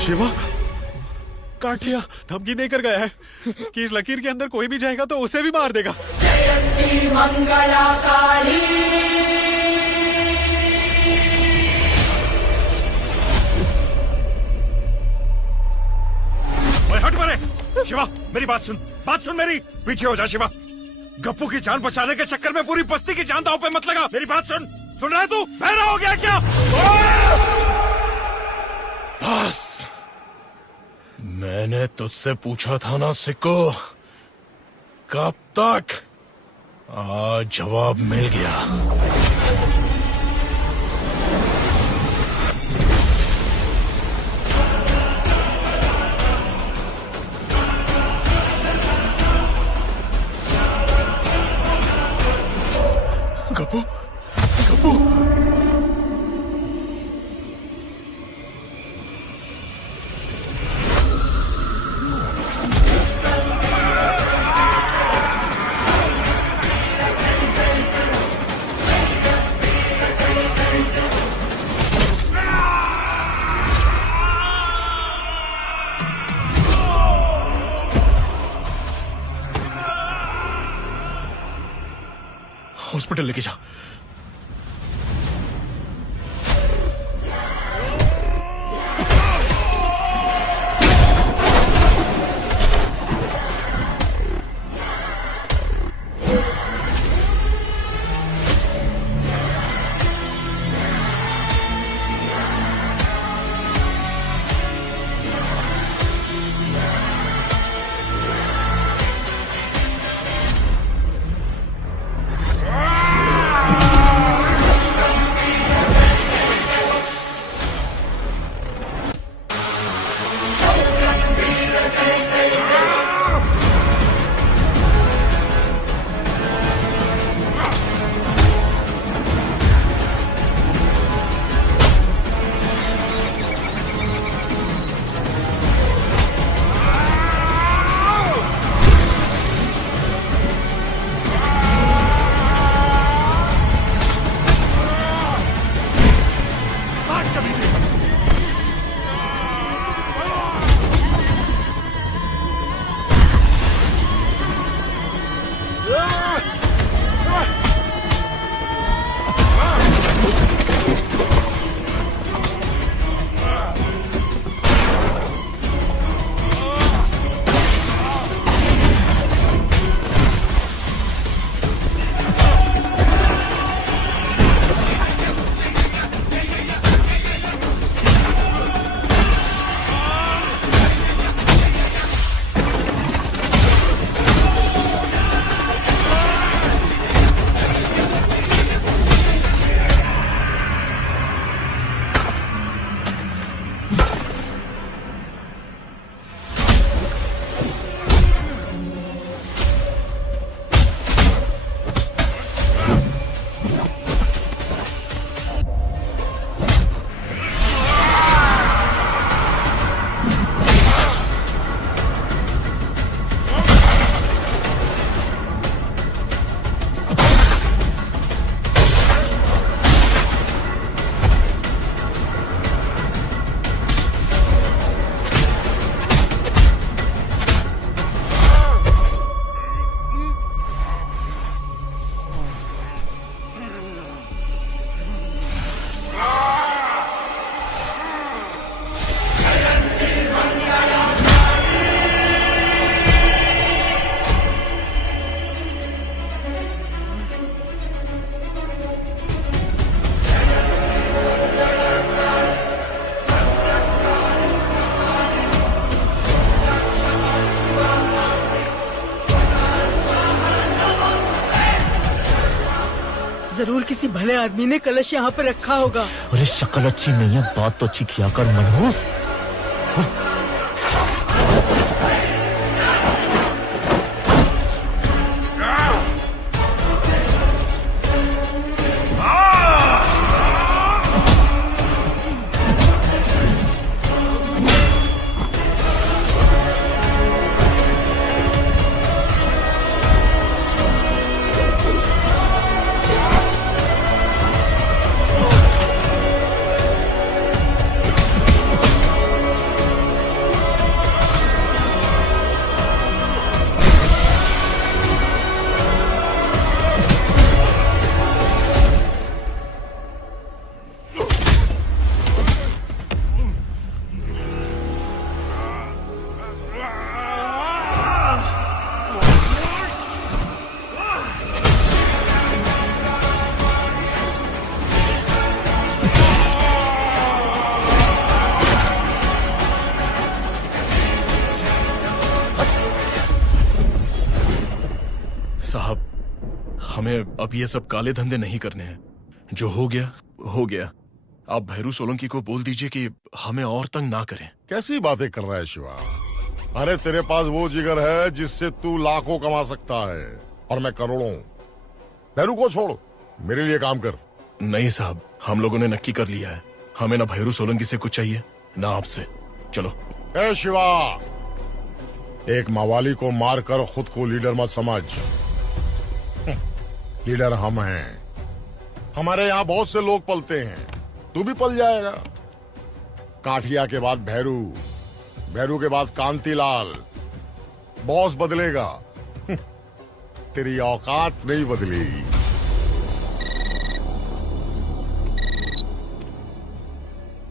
शिवा काठिया धमकी देकर गया है कि इस लकीर के अंदर कोई भी जाएगा तो उसे भी मार देगा। जयंती मंगला काली। हट मरे। शिवा मेरी बात सुन मेरी। पीछे हो जा शिवा। गप्पू की जान बचाने के चक्कर में पूरी बस्ती की जान दांव पे मत लगा। मेरी बात सुन रहा है तू? बहरा हो गया क्या? बस मैंने तुझसे पूछा था ना सिक्को, कब तक? आज जवाब मिल गया। गप्पू गप्पू हॉस्पिटल लेके जा। जरूर किसी भले आदमी ने कलश यहाँ पे रखा होगा। अरे शक्ल अच्छी नहीं है, बात तो अच्छी किया कर मनहूस। हमें अब ये सब काले धंधे नहीं करने हैं। जो हो गया। आप भैरू सोलंकी को बोल दीजिए कि हमें और तंग ना करें। कैसी बातें कर रहा है शिवा? अरे तेरे पास वो जिगर है जिससे तू लाखों कमा सकता है और मैं करोड़ों। भैरू को छोड़, मेरे लिए काम कर। नहीं साहब, हम लोगों ने नक्की कर लिया है। हमें ना भैरू सोलंकी से कुछ चाहिए ना आपसे। चलो। ए शिवा, एक मवाली को मारकर खुद को लीडर मत समझ। लीडर हम हैं। हमारे यहाँ बहुत से लोग पलते हैं, तू भी पल जाएगा। काठिया के बाद भैरू, भैरू के बाद कांतीलाल। बॉस बदलेगा, तेरी औकात नहीं बदलेगी।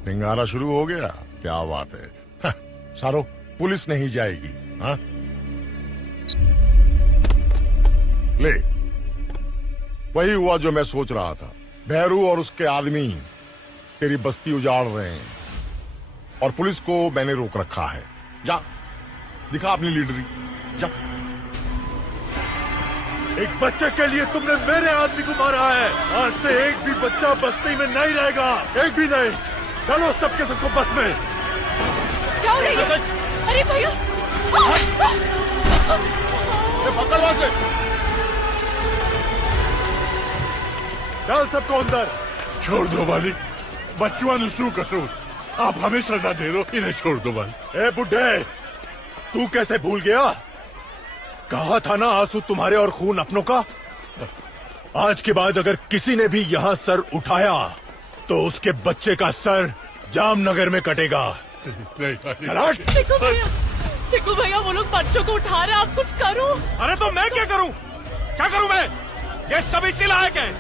निंगारा शुरू हो गया, क्या बात है। सारो, पुलिस नहीं जाएगी। हाँ? ले, वही हुआ जो मैं सोच रहा था। भैरू और उसके आदमी तेरी बस्ती उजाड़ रहे हैं और पुलिस को मैंने रोक रखा है। जा, दिखा अपनी लीडरी, जा। एक बच्चे के लिए तुमने मेरे आदमी को मारा है। आज से एक भी बच्चा बस्ती में नहीं रहेगा, एक भी नहीं। चलो सबके सबको बस में। क्या हो रही है? अरे भैया, पकड़ वहां से। डाल सबको अंदर। छोड़ दो मालिक, बच्चुआ नुसरू कसूर। आप हमें सजा दे दो, इन्हें छोड़ दो मालिक। ए बुड्ढे, तू कैसे भूल गया? कहा था ना आंसू तुम्हारे और खून अपनों का। आज के बाद अगर किसी ने भी यहाँ सर उठाया तो उसके बच्चे का सर जामनगर में कटेगा। सिक्कू भैया, वो लोग बच्चों को उठा रहे हैं, आप कुछ करो। अरे तो मैं क्या करूं? क्या करूं मैं? ये सब इसी लायक है।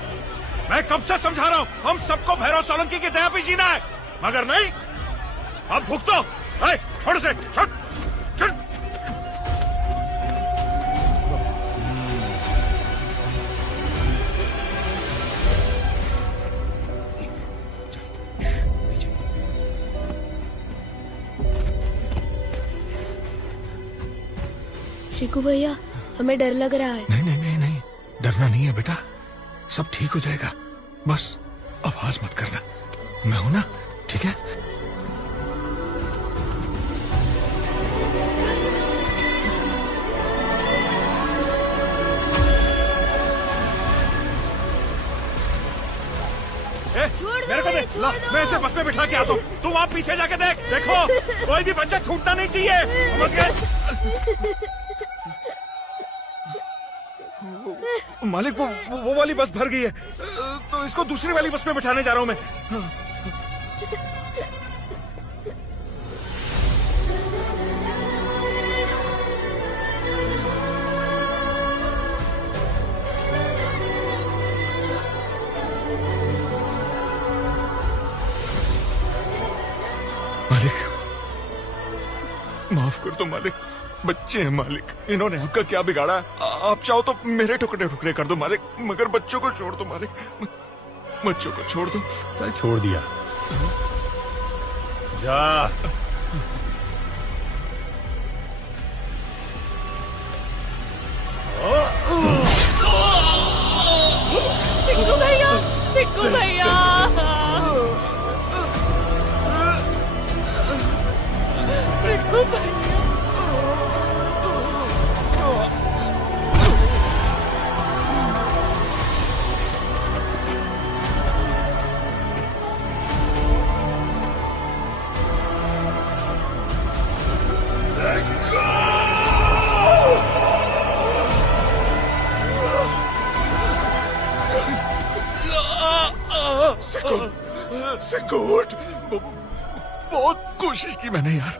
मैं कब से समझा रहा हूं, हम सबको भैरव सोलंकी की दया पे जीना है, मगर नहीं। अब भुगतो। छोड़ से, छोड़। शिकू भैया, हमें डर लग रहा है। नहीं नहीं नहीं नहीं, डरना नहीं है बेटा, सब ठीक हो जाएगा। बस आवाज मत करना, मैं हूं ना, ठीक है? मेरे को दे, ला, मैं इसे बस में बिठा के आता हूँ। तू वहाँ पीछे जाके देख, देखो कोई भी बच्चा छूटना नहीं चाहिए, समझ गए? मालिक, वो वाली बस भर गई है, तो इसको दूसरी वाली बस में बिठाने जा रहा हूँ मैं। मालिक, माफ कर दो मालिक, बच्चे हैं मालिक, इन्होंने आपका क्या बिगाड़ा? आप चाहो तो मेरे टुकड़े टुकड़े कर दो मालिक, मगर बच्चों को छोड़ दो मालिक, बच्चों को छोड़ दो। चल, छोड़ दिया। जा। सिक्कू भैया, सिक्कू भैया, सिक्कू भैया। सिक्कूट, बहुत कोशिश की मैंने यार,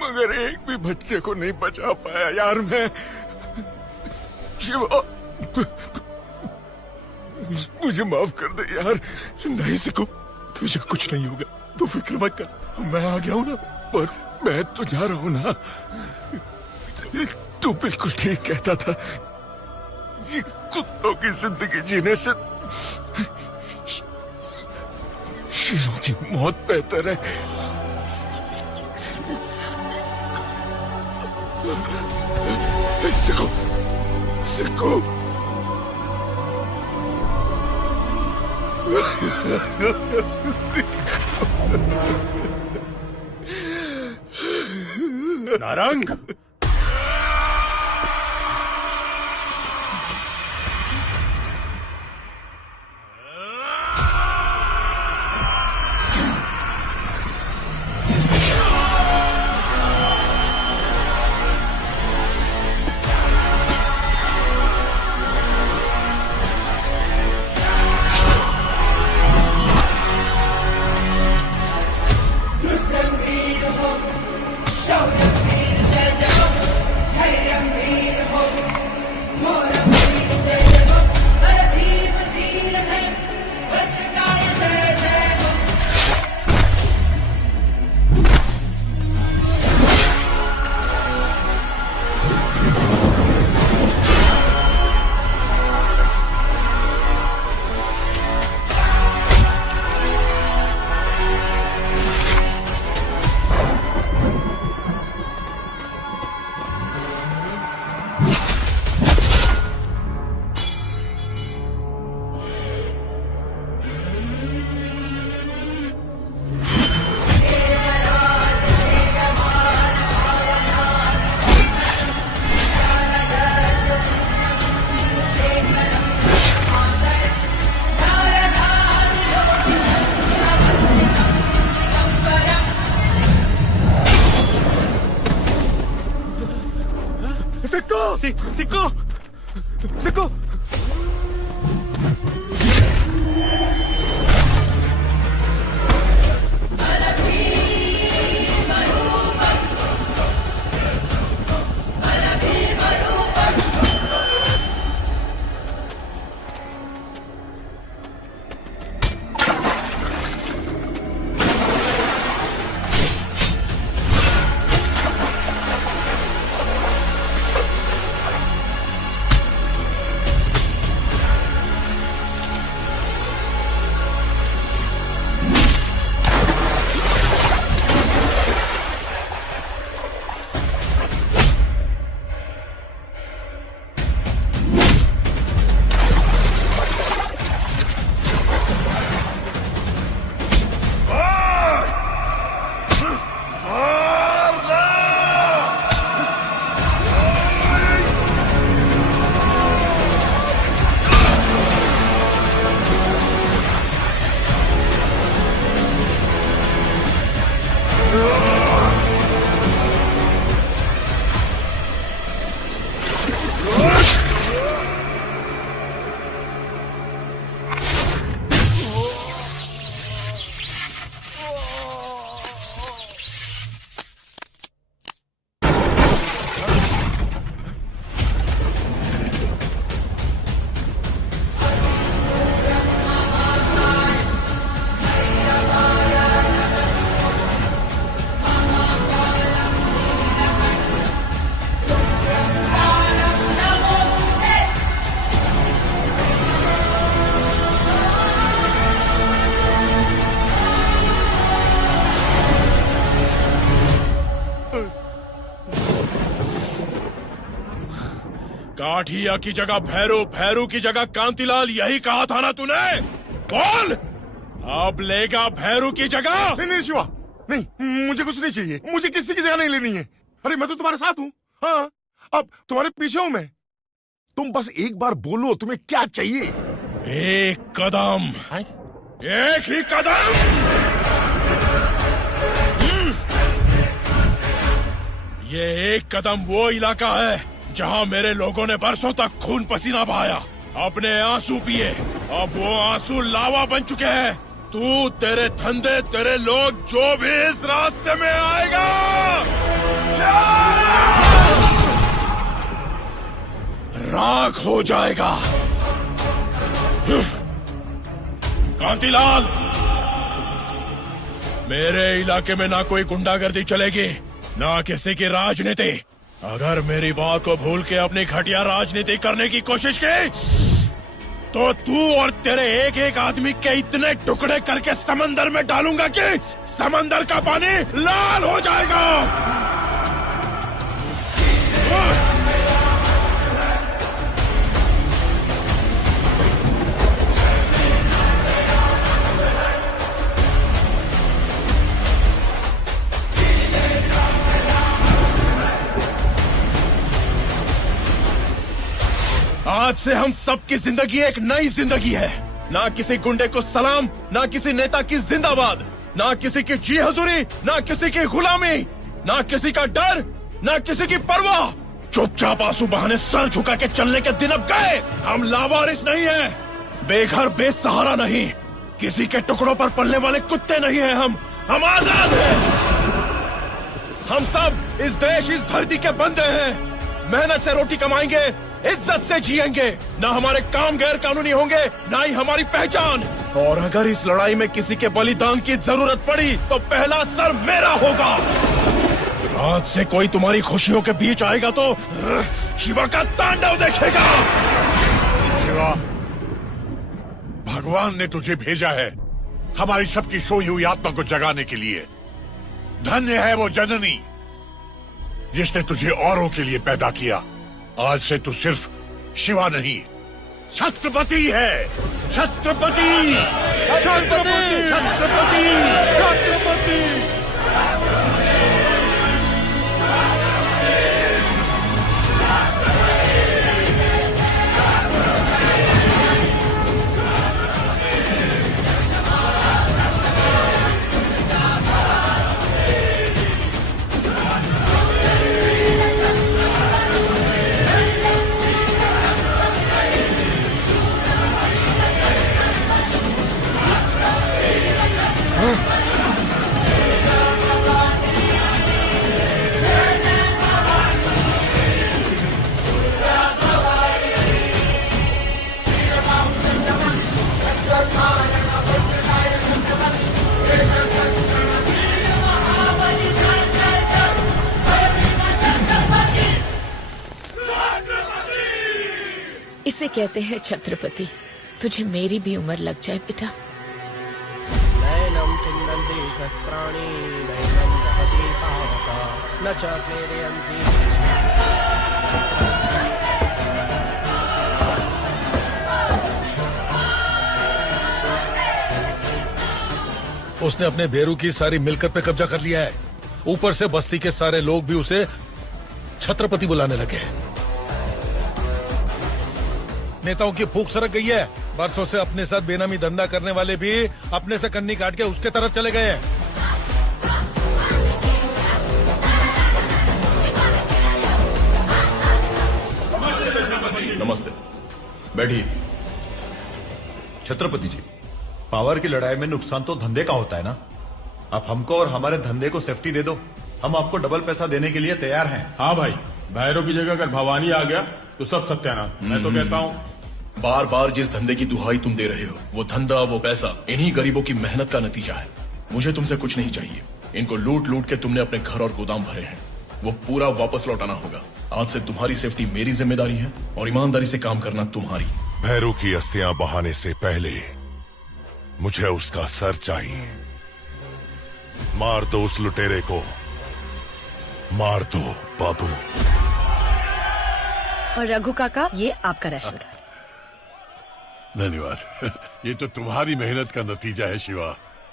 मगर एक भी बच्चे को नहीं बचा पाया यार मैं। शिवा, मुझे माफ कर दे यार। नहीं सिक्कू, तुझे कुछ नहीं होगा, तू फिक्र मत कर, मैं आ गया हूं ना। पर मैं तो जा रहा हूं ना, तू बिल्कुल ठीक कहता था, कुत्तों की जिंदगी जीने से शेरों की मौत बेहतर है। सिक्कू, सिक्कू, नारंग, सिक्को सिक्को काठिया की जगह भैरू, भैरू की जगह कांतिलाल, यही कहा था ना तूने? बोल, अब लेगा भैरू की जगह? नहीं शिवा, नहीं, मुझे कुछ नहीं चाहिए, मुझे किसी की जगह नहीं लेनी है। अरे मैं तो तुम्हारे साथ हूँ। हाँ, अब तुम्हारे पीछे हूँ मैं। तुम बस एक बार बोलो तुम्हें क्या चाहिए। एक कदम, एक ही कदम। ये एक कदम वो इलाका है जहां मेरे लोगों ने बरसों तक खून पसीना बहाया, अपने आंसू पिए। अब वो आंसू लावा बन चुके हैं। तू, तेरे धंधे, तेरे लोग, जो भी इस रास्ते में आएगा राख हो जाएगा। कांतिलाल, मेरे इलाके में ना कोई गुंडागर्दी चलेगी, ना किसी की राजनीति। अगर मेरी बात को भूल के अपनी घटिया राजनीति करने की कोशिश की तो तू और तेरे एक एक आदमी के इतने टुकड़े करके समंदर में डालूंगा कि समंदर का पानी लाल हो जाएगा। आज से हम सबकी जिंदगी एक नई जिंदगी है। ना किसी गुंडे को सलाम, ना किसी नेता की जिंदाबाद, ना किसी की जी हजूरी, ना किसी की गुलामी, ना किसी का डर, ना किसी की परवाह। चुपचाप आंसू बहाने सर झुका के चलने के दिन अब गए। हम लावारिस नहीं है, बेघर बेसहारा नहीं, किसी के टुकड़ों पर पलने वाले कुत्ते नहीं हैं। हम आजाद हैं। हम सब इस देश, इस धरती के बंदे हैं। मेहनत से रोटी कमाएंगे, इज्जत से जिएंगे। ना हमारे काम गैर कानूनी होंगे, ना ही हमारी पहचान। और अगर इस लड़ाई में किसी के बलिदान की जरूरत पड़ी तो पहला सर मेरा होगा। आज से कोई तुम्हारी खुशियों के बीच आएगा तो शिवा का तांडव देखेगा। शिवा, भगवान ने तुझे भेजा है हमारी सबकी सोई हुई आत्मा को जगाने के लिए। धन्य है वो जननी जिसने तुझे औरों के लिए पैदा किया। आज से तू सिर्फ शिवा नहीं, छत्रपति है। छत्रपति, छत्रपति, छत्रपति, छत्रपति। इसे कहते हैं छत्रपति। तुझे मेरी भी उम्र लग जाए बेटा। नैनम चिन्दन्ति शस्त्राणि नैनम दहति पावका न च क्लेदयन्ति। उसने अपने बेरू की सारी मिलकत पे कब्जा कर लिया है। ऊपर से बस्ती के सारे लोग भी उसे छत्रपति बुलाने लगे हैं। नेताओं की भूख सरक गई है। बरसों से अपने साथ बेनामी धंधा करने वाले भी अपने से कन्नी काट के उसके तरफ चले गए हैं। नमस्ते, बैठिए। छत्रपति जी, पावर की लड़ाई में नुकसान तो धंधे का होता है ना। आप हमको और हमारे धंधे को सेफ्टी दे दो, हम आपको डबल पैसा देने के लिए तैयार हैं। हाँ भाई, भैरव की जगह अगर भवानी आ गया तो सब सत्यानाश। मैं तो कहता हूँ बार बार जिस धंधे की दुहाई तुम दे रहे हो, वो धंधा, वो पैसा इन्हीं गरीबों की मेहनत का नतीजा है। मुझे तुमसे कुछ नहीं चाहिए। इनको लूट लूट के तुमने अपने घर और गोदाम भरे हैं, वो पूरा वापस लौटाना होगा। आज से तुम्हारी सेफ्टी मेरी जिम्मेदारी है और ईमानदारी से काम करना तुम्हारी। भैरू की अस्थियां बहाने से पहले मुझे उसका सर चाहिए। मार दो उस लुटेरे को, मार दो बाबू। और रघु काका, ये आपका राशन कार्ड। धन्यवाद। ये तो तुम्हारी मेहनत का नतीजा है शिवा।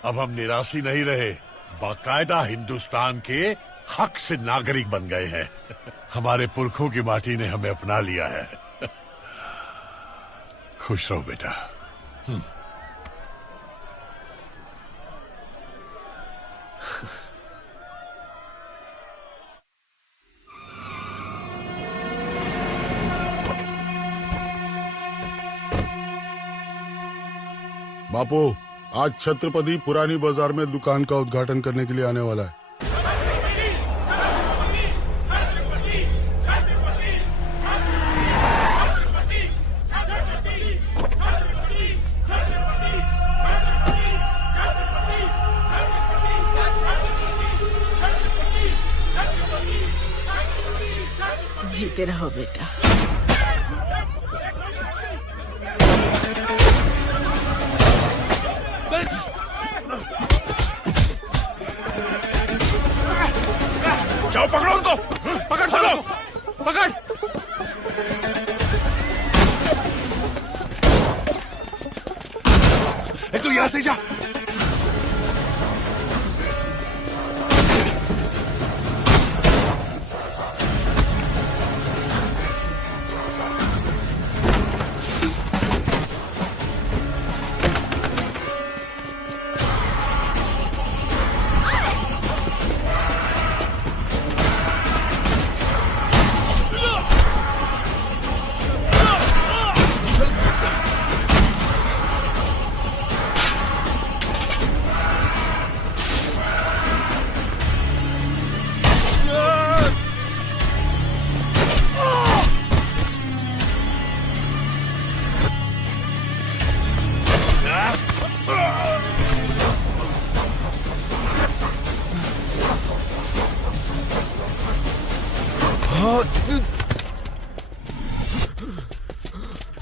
अब हम निराशी नहीं रहे, बाकायदा हिंदुस्तान के हक से नागरिक बन गए हैं। हमारे पुरखों की माटी ने हमें अपना लिया है। खुश रहो बेटा। बापू, आज छत्रपति पुरानी बाजार में दुकान का उद्घाटन करने के लिए आने वाला है। जीते रहो बेटा। जाओ, पकड़ो उनको। पकड़ चलो, पकड़। तू यहाँ से जा।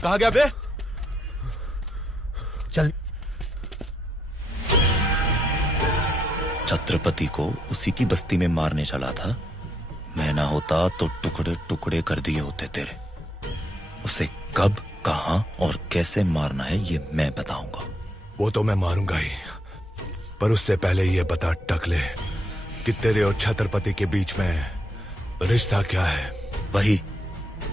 कहाँ गया बे? चल। छत्रपति को उसी की बस्ती में मारने चला था। मैं ना होता तो टुकड़े टुकड़े कर दिए होते तेरे। उसे कब, कहां और कैसे मारना है ये मैं बताऊंगा। वो तो मैं मारूंगा ही, पर उससे पहले ये बता टकले कि तेरे और छत्रपति के बीच में रिश्ता क्या है? वही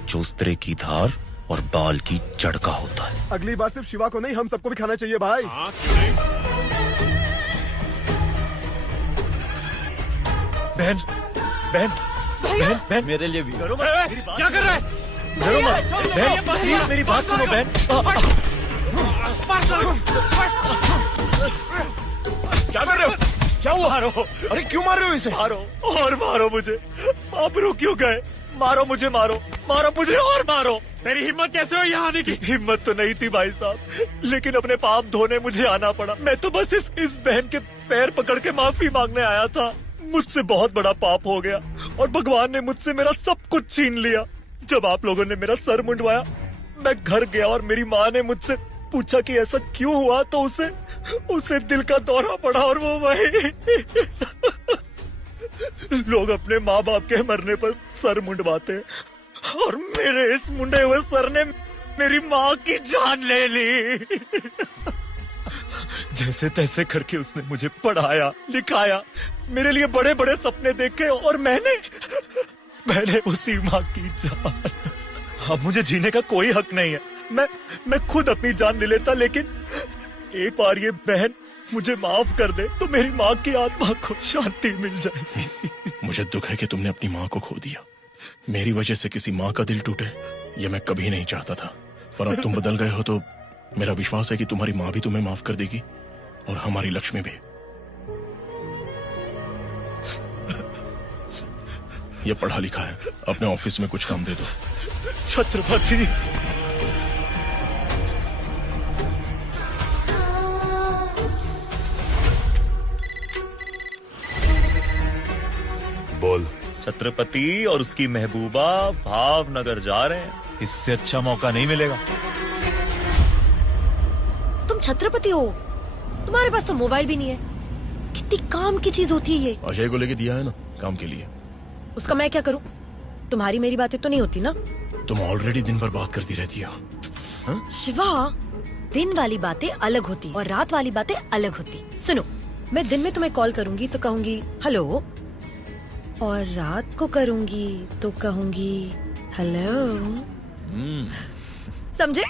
जो उस्तरे की धार और बाल की जड़ का होता है। अगली बार सिर्फ शिवा को नहीं, हम सबको भी खाना चाहिए भाई। हाँ, क्यों नहीं? बहन, बहन, बहन, बहन, मेरे लिए भी। क्या कर रहा है? बहन, प्लीज मेरी बात सुनो बहन। क्या कर रहे हो? क्या हुआ? मारो। अरे क्यों मार रहे हो इसे? मारो और मारो मुझे। आप रुक क्यों गए? मारो मुझे, मारो, मारो मुझे और मारो। तेरी हिम्मत कैसे हुई यहाँ आने की? हिम्मत तो नहीं थी भाई साहब, लेकिन अपने पाप धोने मुझे आना पड़ा। मैं तो बस इस बहन के पैर पकड़ के माफी मांगने आया था। मुझसे बहुत बड़ा पाप हो गया और भगवान ने मुझसे मेरा सब कुछ छीन लिया। जब आप लोगों ने मेरा सर मुंडवाया, मैं घर गया और मेरी माँ ने मुझसे पूछा कि ऐसा क्यों हुआ, तो उसे दिल का दौरा पड़ा और वो वही। लोग अपने माँ बाप के मरने पर सर मुंडवाते हैं और मेरे इस मुंडे हुए सर ने मेरी माँ की जान ले ली। जैसे तैसे करके उसने मुझे पढ़ाया, लिखाया, मेरे लिए बड़े बड़े सपने देखे और मैंने उसी माँ की जान। अब मुझे जीने का कोई हक नहीं है। मैं खुद अपनी जान ले लेता, लेकिन एक बार ये बहन मुझे माफ कर दे तो मेरी माँ की आत्मा को शांति मिल जाएगी। मुझे दुख है कि तुमने अपनी माँ को खो दिया। मेरी वजह से किसी माँ का दिल टूटे, ये मैं कभी नहीं चाहता था। पर अब तुम बदल गए हो तो मेरा विश्वास है कि तुम्हारी माँ भी तुम्हें माफ कर देगी और हमारी लक्ष्मी भी। ये पढ़ा लिखा है, अपने ऑफिस में कुछ काम दे दो। छत्रपति, बोल। छत्रपति और उसकी महबूबा भावनगर जा रहे हैं। इससे अच्छा मौका नहीं मिलेगा। तुम छत्रपति हो, तुम्हारे पास तो मोबाइल भी नहीं है। कितनी काम की चीज होती है ये। अजय को लेके दिया है ना काम के लिए। उसका मैं क्या करूं? तुम्हारी मेरी बातें तो नहीं होती ना? तुम ऑलरेडी दिन भर बात करती रहती हो। शिवा, दिन वाली बातें अलग होती और रात वाली बातें अलग होती। सुनो, मैं दिन में तुम्हें कॉल करूंगी तो कहूंगी हेलो, और रात को करूंगी तो कहूंगी हेलो। समझे?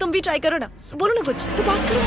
तुम भी ट्राई करो ना, बोलो ना कुछ तो बात करो।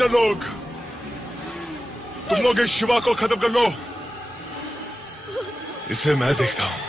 इंस्पेक्टर लोग, तुम लोग इस शिवा को खत्म कर लो। इसे मैं देखता हूं।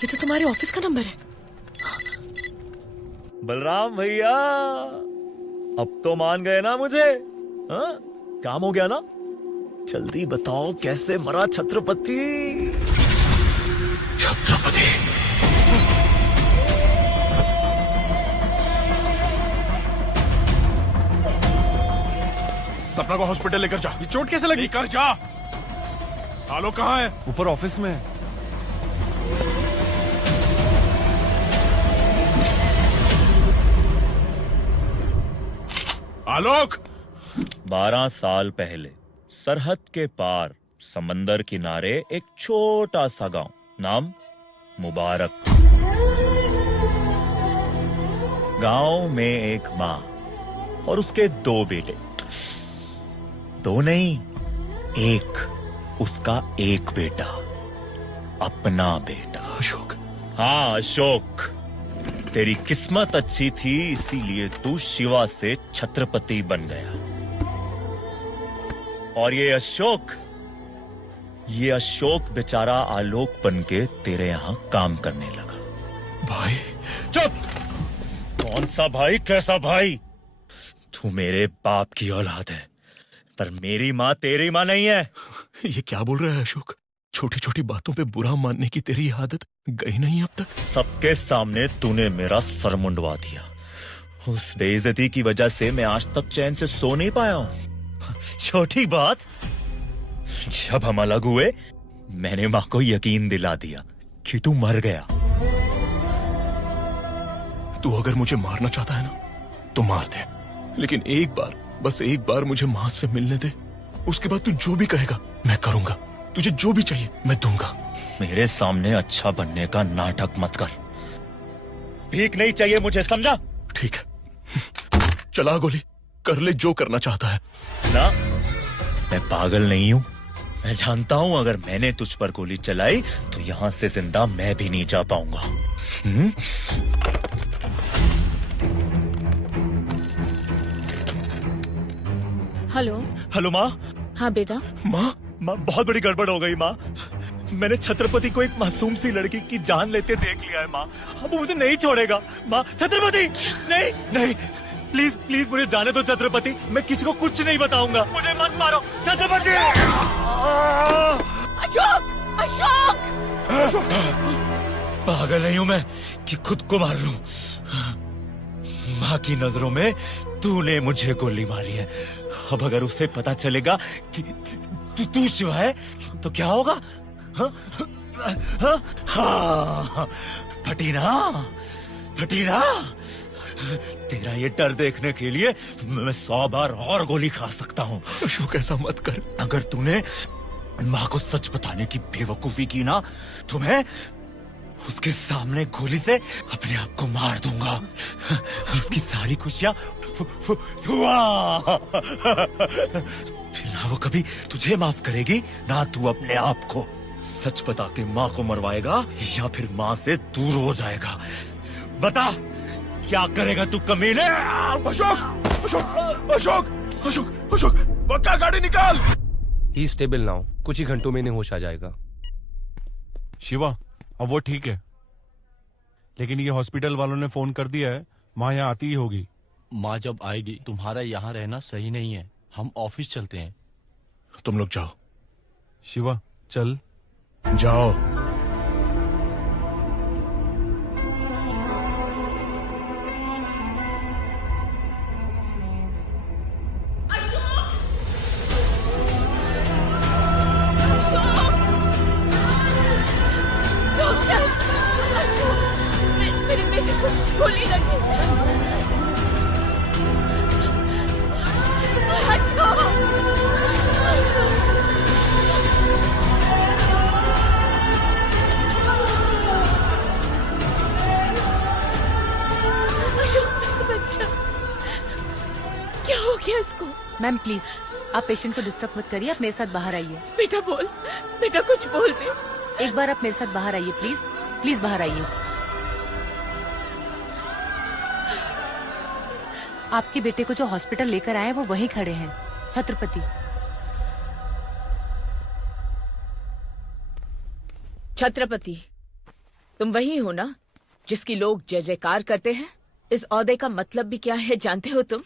ये तो तुम्हारे ऑफिस का नंबर है। बलराम भैया, अब तो मान गए ना मुझे? हाँ? काम हो गया ना? जल्दी बताओ कैसे मरा छत्रपति? छत्रपति सपना को हॉस्पिटल लेकर जा। ये चोट कैसे लगी? लेकर जा। आलोक कहाँ है? ऊपर ऑफिस में है। आलोक! 12 साल पहले सरहद के पार समंदर किनारे एक छोटा सा गांव, नाम मुबारक। गांव में एक माँ और उसके 2 बेटे। 2 नहीं, एक। उसका एक बेटा, अपना बेटा अशोक। हाँ अशोक, तेरी किस्मत अच्छी थी इसीलिए तू शिवा से छत्रपति बन गया। और ये अशोक बेचारा आलोक बन के तेरे यहां काम करने लगा। भाई चुप! कौन सा भाई, कैसा भाई? तू मेरे बाप की औलाद है, पर मेरी माँ तेरी माँ नहीं है। ये क्या बोल रहा है अशोक? छोटी छोटी बातों पे बुरा मानने की तेरी आदत गई नहीं अब तक? सबके सामने तूने मेरा सर मुंडवा दिया। उस बेइज्जती की वजह से मैं आज तक चैन से सो नहीं पाया हूं। छोटी बात, जब हम अलग हुए मैंने माँ को यकीन दिला दिया कि तू मर गया। तू अगर मुझे मारना चाहता है ना तो मार दे, लेकिन एक बार, बस एक बार मुझे माँ से मिलने दे। उसके बाद तू जो भी कहेगा मैं करूंगा। तुझे जो भी चाहिए मैं दूंगा। मेरे सामने अच्छा बनने का नाटक मत कर। भीख नहीं चाहिए मुझे, समझा? ठीक है, चला गोली, कर ले जो करना चाहता है। ना, मैं पागल नहीं हूं। मैं जानता हूं अगर मैंने तुझ पर गोली चलाई तो यहां से जिंदा मैं भी नहीं जा पाऊंगा। हेलो। हेलो माँ। हाँ बेटा। माँ, बहुत बड़ी गड़बड़ हो गई माँ। मैंने छत्रपति को एक मासूम सी लड़की की जान लेते देख लिया है माँ। अब वो मुझे नहीं छोड़ेगा माँ। छत्रपति नहीं नहीं, प्लीज प्लीज मुझे जाने दो छत्रपति। मैं किसी को कुछ नहीं बताऊंगा। मुझे मत मारो छत्रपति। अशोक! अशोक! पागल नहीं हूं मैं कि खुद को मार लूं। माँ की नजरों में तूने मुझे गोली मारी है। अब अगर उसे पता चलेगा कि तू शिवा है तो क्या होगा? हाँ, फटी ना। तेरा ये डर देखने के लिए मैं 100 बार और गोली खा सकता हूँ। अशोक ऐसा मत कर। अगर तूने माँ को सच बताने की बेवकूफी की ना तो मैं उसके सामने गोली से अपने आप को मार दूंगा। उसकी सारी खुशियां फिर ना वो कभी तुझे माफ करेगी ना तू अपने आप को। सच बता के माँ को मरवाएगा या फिर माँ से दूर हो जाएगा? बता, क्या करेगा तू कमीने? अशोक! अशोक! अशोक! अशोक! अशोक! पक्का गाड़ी निकाल। ही स्टेबल नाउ, कुछ ही घंटों में इन्हें होश आ जाएगा। शिवा, अब वो ठीक है। लेकिन ये हॉस्पिटल वालों ने फोन कर दिया है, माँ यहाँ आती ही होगी। माँ जब आएगी, तुम्हारा यहाँ रहना सही नहीं है। हम ऑफिस चलते हैं। तुम लोग जाओ। शिवा चल। जाओ। मेरे बेटे को गोली लगी। अशोक बच्चा, क्या हो गया इसको? मैम प्लीज, आप पेशेंट को डिस्टर्ब मत करिए। आप मेरे साथ बाहर आइए। बेटा बोल, बेटा कुछ बोल दे। एक बार आप मेरे साथ बाहर आइए प्लीज, प्लीज बाहर आइए। आपके बेटे को जो हॉस्पिटल लेकर आए हैं वो वहीं खड़े हैं, छत्रपति। छत्रपति, तुम वही हो ना जिसकी लोग जय जयकार करते हैं? इस ओहदे का मतलब भी क्या है जानते हो तुम?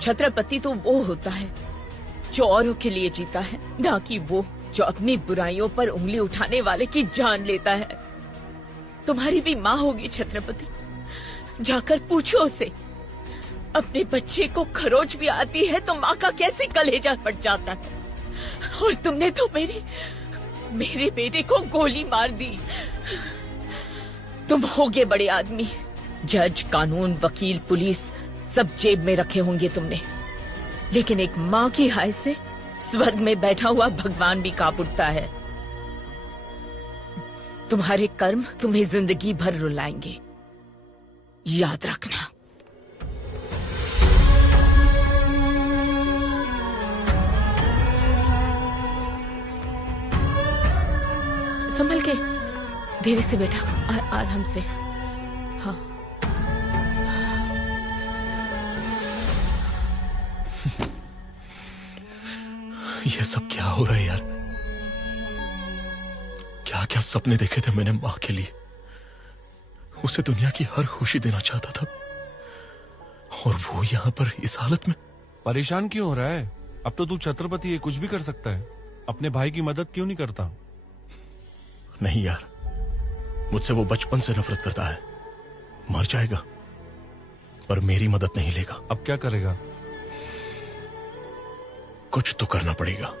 छत्रपति तो वो होता है जो औरों के लिए जीता है, ना कि वो जो अपनी बुराइयों पर उंगली उठाने वाले की जान लेता है। तुम्हारी भी माँ होगी छत्रपति, जाकर पूछो उसे। अपने बच्चे को खरोच भी आती है तो माँ का कैसे कलेजा फट जाता है। और तुमने तो मेरे बेटे को गोली मार दी। तुम होगे बड़े आदमी, जज, कानून, वकील, पुलिस सब जेब में रखे होंगे तुमने, लेकिन एक माँ की हाय से स्वर्ग में बैठा हुआ भगवान भी कांप उठता है। तुम्हारे कर्म तुम्हें जिंदगी भर रुलाएंगे, याद रखना। संभल के, धीरे से बेटा, आराम से। हाँ। ये सब क्या हो रहा है यार? क्या क्या सपने देखे थे मैंने माँ के लिए। उसे दुनिया की हर खुशी देना चाहता था, और वो यहाँ पर इस हालत में। परेशान क्यों हो रहा है? अब तो तू छत्रपति है, कुछ भी कर सकता है। अपने भाई की मदद क्यों नहीं करता? नहीं यार, मुझसे वो बचपन से नफरत करता है। मर जाएगा पर मेरी मदद नहीं लेगा। अब क्या करेगा? कुछ तो करना पड़ेगा।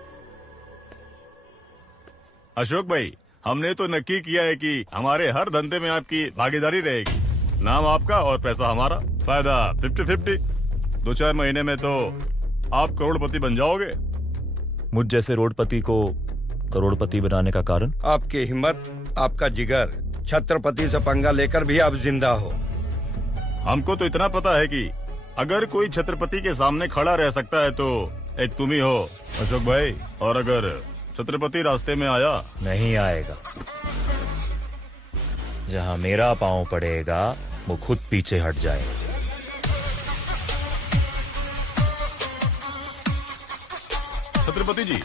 अशोक भाई, हमने तो नक्की किया है कि हमारे हर धंधे में आपकी भागीदारी रहेगी। नाम आपका और पैसा हमारा, फायदा 50-50। 2-4 महीने में तो आप करोड़पति बन जाओगे। मुझ जैसे रोडपति को करोड़पति बनाने का कारण? आपकी हिम्मत, आपका जिगर। छत्रपति से पंगा लेकर भी आप जिंदा हो। हमको तो इतना पता है कि अगर कोई छत्रपति के सामने खड़ा रह सकता है तो एक तुम ही हो अशोक भाई। और अगर छत्रपति रास्ते में आया, नहीं आएगा। जहां मेरा पांव पड़ेगा वो खुद पीछे हट जाए। छत्रपति जी,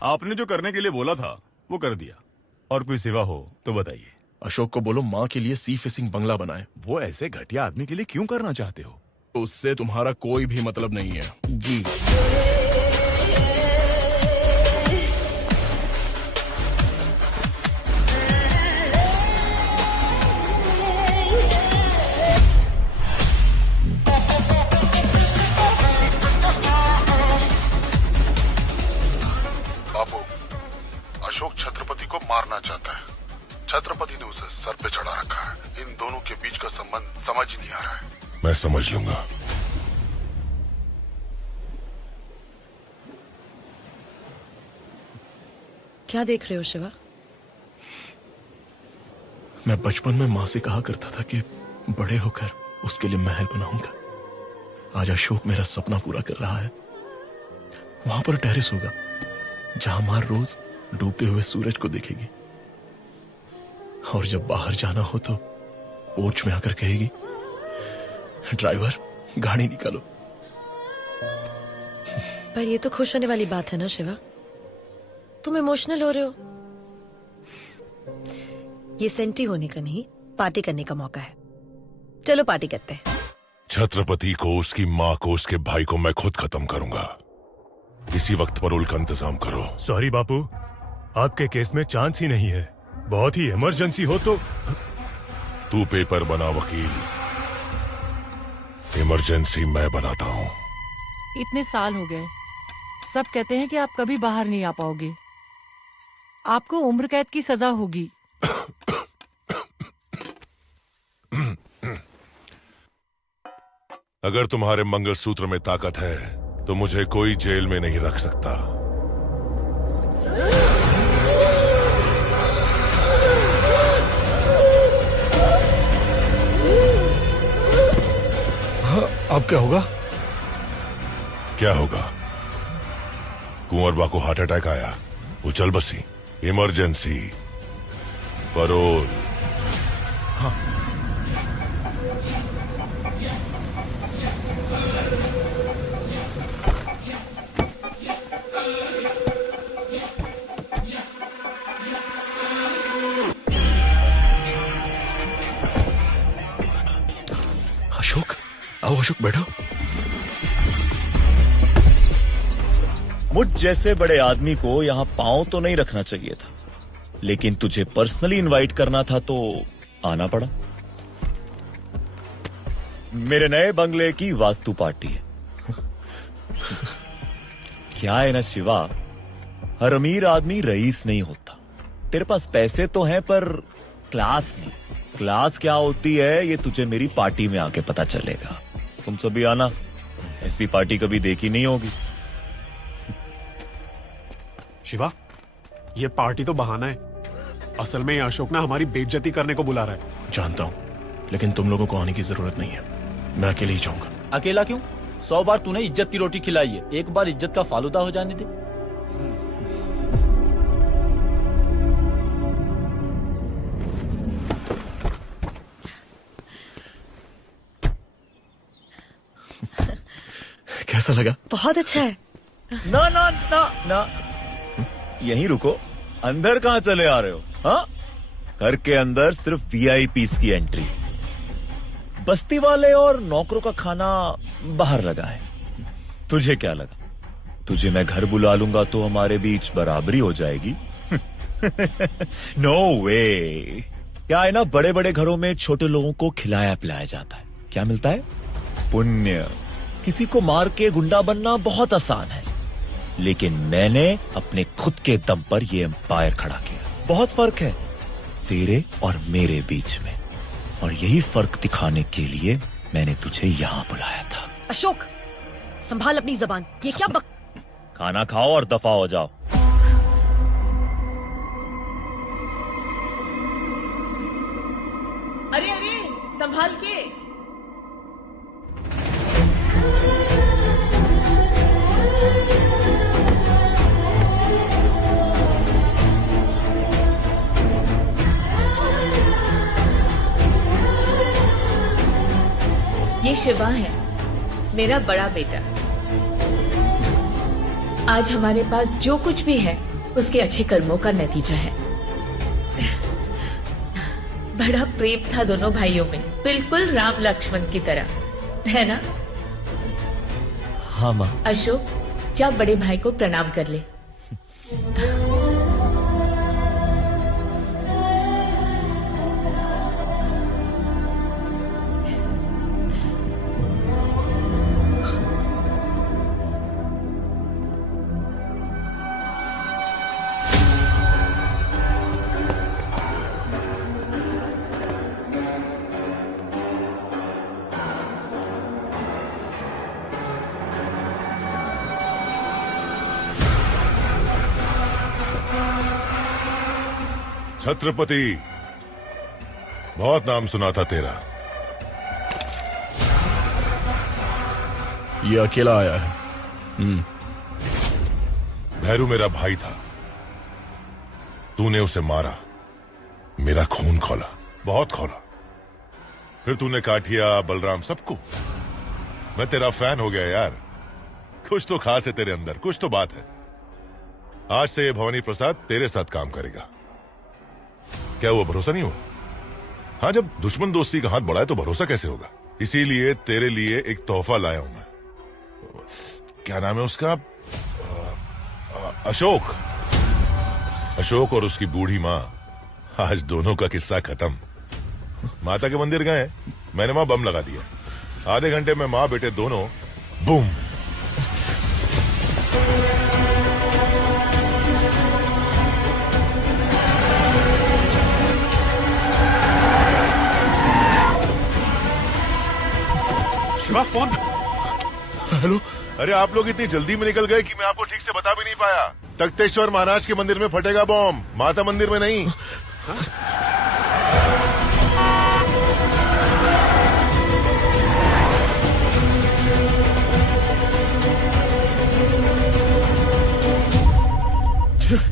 आपने जो करने के लिए बोला था वो कर दिया, और कोई सेवा हो तो बताइए। अशोक को बोलो माँ के लिए सी फेसिंग बंगला बनाए। वो ऐसे घटिया आदमी के लिए क्यों करना चाहते हो? उससे तुम्हारा कोई भी मतलब नहीं है। जी। बाबू, अशोक छत्रपति को मारना चाहता है। छत्रपति ने उसे सर पे चढ़ा रखा है। इन दोनों के बीच का संबंध समझ ही नहीं आ रहा है। मैं समझ लूंगा। क्या देख रहे हो शिवा? मैं बचपन में माँ से कहा करता था कि बड़े होकर उसके लिए महल बनाऊंगा। आज अशोक मेरा सपना पूरा कर रहा है। वहां पर टेरेस होगा जहां माँ रोज डूबते हुए सूरज को देखेगी, और जब बाहर जाना हो तो पोर्च में आकर कहेगी, ड्राइवर गाड़ी निकालो। पर ये तो खुश होने वाली बात है ना शिवा? तुम इमोशनल हो रहे हो। ये सेंटी होने का नहीं, पार्टी करने का मौका है। चलो पार्टी करते हैं। छत्रपति को, उसकी माँ को, उसके भाई को मैं खुद खत्म करूंगा। इसी वक्त परोल का इंतजाम करो। सॉरी बापू, आपके केस में चांस ही नहीं है। बहुत ही इमरजेंसी हो तो। तू पेपर बना वकील, इमरजेंसी मैं बनाता हूँ। इतने साल हो गए, सब कहते हैं कि आप कभी बाहर नहीं आ पाओगे, आपको उम्र कैद की सजा होगी। अगर तुम्हारे मंगलसूत्र में ताकत है तो मुझे कोई जेल में नहीं रख सकता। हाँ, अब क्या होगा? क्या होगा? कुंवरबा को हार्ट अटैक आया, वो चल बसी। Emergency, parole. हाँ। अशोक, आओ अशोक, बैठो। मुझ जैसे बड़े आदमी को यहाँ पांव तो नहीं रखना चाहिए था, लेकिन तुझे पर्सनली इनवाइट करना था तो आना पड़ा। मेरे नए बंगले की वास्तु पार्टी है। क्या है ना शिवा, हर अमीर आदमी रईस नहीं होता। तेरे पास पैसे तो हैं पर क्लास नहीं। क्लास क्या होती है ये तुझे मेरी पार्टी में आके पता चलेगा। तुम सभी आना, ऐसी पार्टी कभी देखी नहीं होगी। शिवा, ये पार्टी तो बहाना है। असल में ये अशोक ना हमारी बेइज्जती करने को बुला रहा है। जानता हूँ, लेकिन तुम लोगों को आने की जरूरत नहीं है। मैं अकेले ही जाऊंगा। अकेला क्यों? 100 बार तूने इज्जत की रोटी खिलाई है, एक बार इज्जत का फालूदा हो जाने दे। कैसा लगा? बहुत अच्छा है। ना ना ना ना, यहीं रुको। अंदर कहाँ चले आ रहे हो? हाँ, घर के अंदर सिर्फ वीआईपीस की एंट्री। बस्ती वाले और नौकरों का खाना बाहर लगा है। तुझे क्या लगा, तुझे मैं घर बुला लूंगा तो हमारे बीच बराबरी हो जाएगी? नो वे। क्या है ना, बड़े बड़े घरों में छोटे लोगों को खिलाया पिलाया जाता है। क्या मिलता है? पुण्य। किसी को मार के गुंडा बनना बहुत आसान है, लेकिन मैंने अपने खुद के दम पर यह एम्पायर खड़ा किया। बहुत फर्क है तेरे और मेरे बीच में, और यही फर्क दिखाने के लिए मैंने तुझे यहाँ बुलाया था। अशोक, संभाल अपनी जबान। ये क्या खाना खाओ और दफा हो जाओ। अरे अरे, संभाल के। ये शिवा है, मेरा बड़ा बेटा। आज हमारे पास जो कुछ भी है उसके अच्छे कर्मों का नतीजा है। बड़ा प्रेम था दोनों भाइयों में, बिल्कुल राम लक्ष्मण की तरह, है ना? हाँ माँ। अशोक, जा बड़े भाई को प्रणाम कर ले। छत्रपति, बहुत नाम सुना था तेरा। ये अकेला आया है। भैरू मेरा भाई था, तूने उसे मारा, मेरा खून खौला, बहुत खौला। फिर तूने काठिया, बलराम, सबको। मैं तेरा फैन हो गया यार। कुछ तो खास है तेरे अंदर, कुछ तो बात है। आज से ये भवानी प्रसाद तेरे साथ काम करेगा। क्या हुआ, भरोसा नहीं हुआ? हाँ, जब दुश्मन दोस्ती का हाथ बढ़ाए तो भरोसा कैसे होगा? इसीलिए तेरे लिए एक तोहफा लाया हूं मैं। क्या नाम है उसका? अशोक। अशोक और उसकी बूढ़ी माँ, आज दोनों का किस्सा खत्म। माता के मंदिर गए, मैंने वहां बम लगा दिया। आधे घंटे में माँ बेटे दोनों बूम। शिवा, फोन। हेलो। अरे आप लोग इतनी जल्दी में निकल गए कि मैं आपको ठीक से बता भी नहीं पाया। तख्तेश्वर महाराज के मंदिर में फटेगा बॉम्ब, माता मंदिर में नहीं।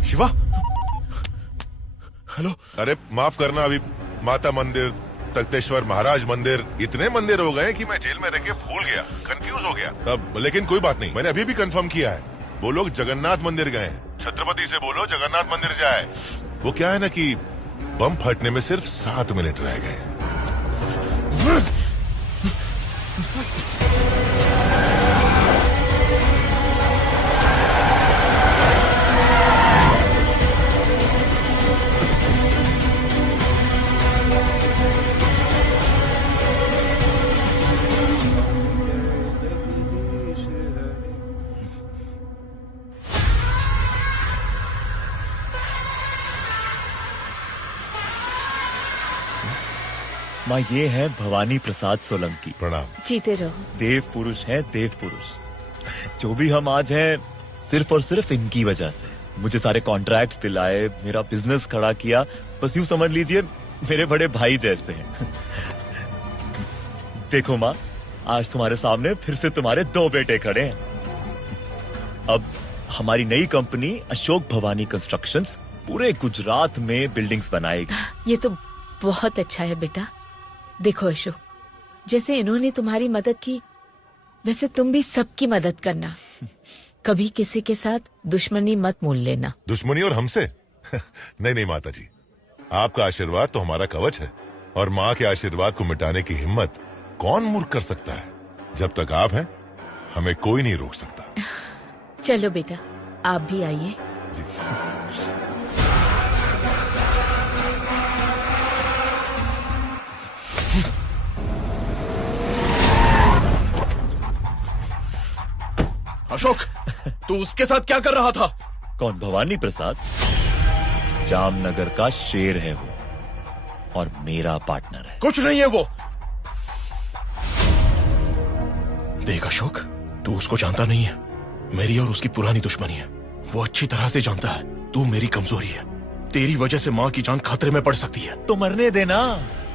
शिवा। हेलो। अरे माफ करना, अभी माता मंदिर, तख्तेश्वर महाराज मंदिर, इतने मंदिर हो गए कि मैं जेल में रह के भूल गया, कंफ्यूज हो गया। अब लेकिन कोई बात नहीं, मैंने अभी भी कंफर्म किया है, वो लोग जगन्नाथ मंदिर गए हैं। छत्रपति से बोलो जगन्नाथ मंदिर जाए। वो क्या है ना कि बम फटने में सिर्फ 7 मिनट रह गए। माँ, ये है भवानी प्रसाद सोलंकी। प्रणाम। जीते रहो। देव पुरुष है, देव पुरुष। जो भी हम आज हैं, सिर्फ और सिर्फ इनकी वजह से। मुझे सारे कॉन्ट्रैक्ट्स दिलाए, मेरा बिजनेस खड़ा किया, बस यूं समझ लीजिए मेरे बड़े भाई जैसे हैं। देखो माँ, आज तुम्हारे सामने फिर से तुम्हारे 2 बेटे खड़े हैं। अब हमारी नई कंपनी अशोक भवानी कंस्ट्रक्शंस पूरे गुजरात में बिल्डिंग्स बनाएगी। ये तो बहुत अच्छा है बेटा। देखो अशोक, जैसे इन्होंने तुम्हारी मदद की, वैसे तुम भी सबकी मदद करना। कभी किसी के साथ दुश्मनी मत मोल लेना। दुश्मनी और हमसे? नहीं नहीं माता जी, आपका आशीर्वाद तो हमारा कवच है, और माँ के आशीर्वाद को मिटाने की हिम्मत कौन मूर्ख कर सकता है? जब तक आप हैं, हमें कोई नहीं रोक सकता। चलो बेटा, आप भी आइए। जी। अशोक, तू उसके साथ क्या कर रहा था? कौन? भवानी प्रसाद? जामनगर का शेर है वो, और मेरा पार्टनर है। कुछ नहीं है वो। देख अशोक, तू उसको जानता नहीं है। मेरी और उसकी पुरानी दुश्मनी है, वो अच्छी तरह से जानता है। तू मेरी कमजोरी है, तेरी वजह से माँ की जान खतरे में पड़ सकती है। तो मरने देना,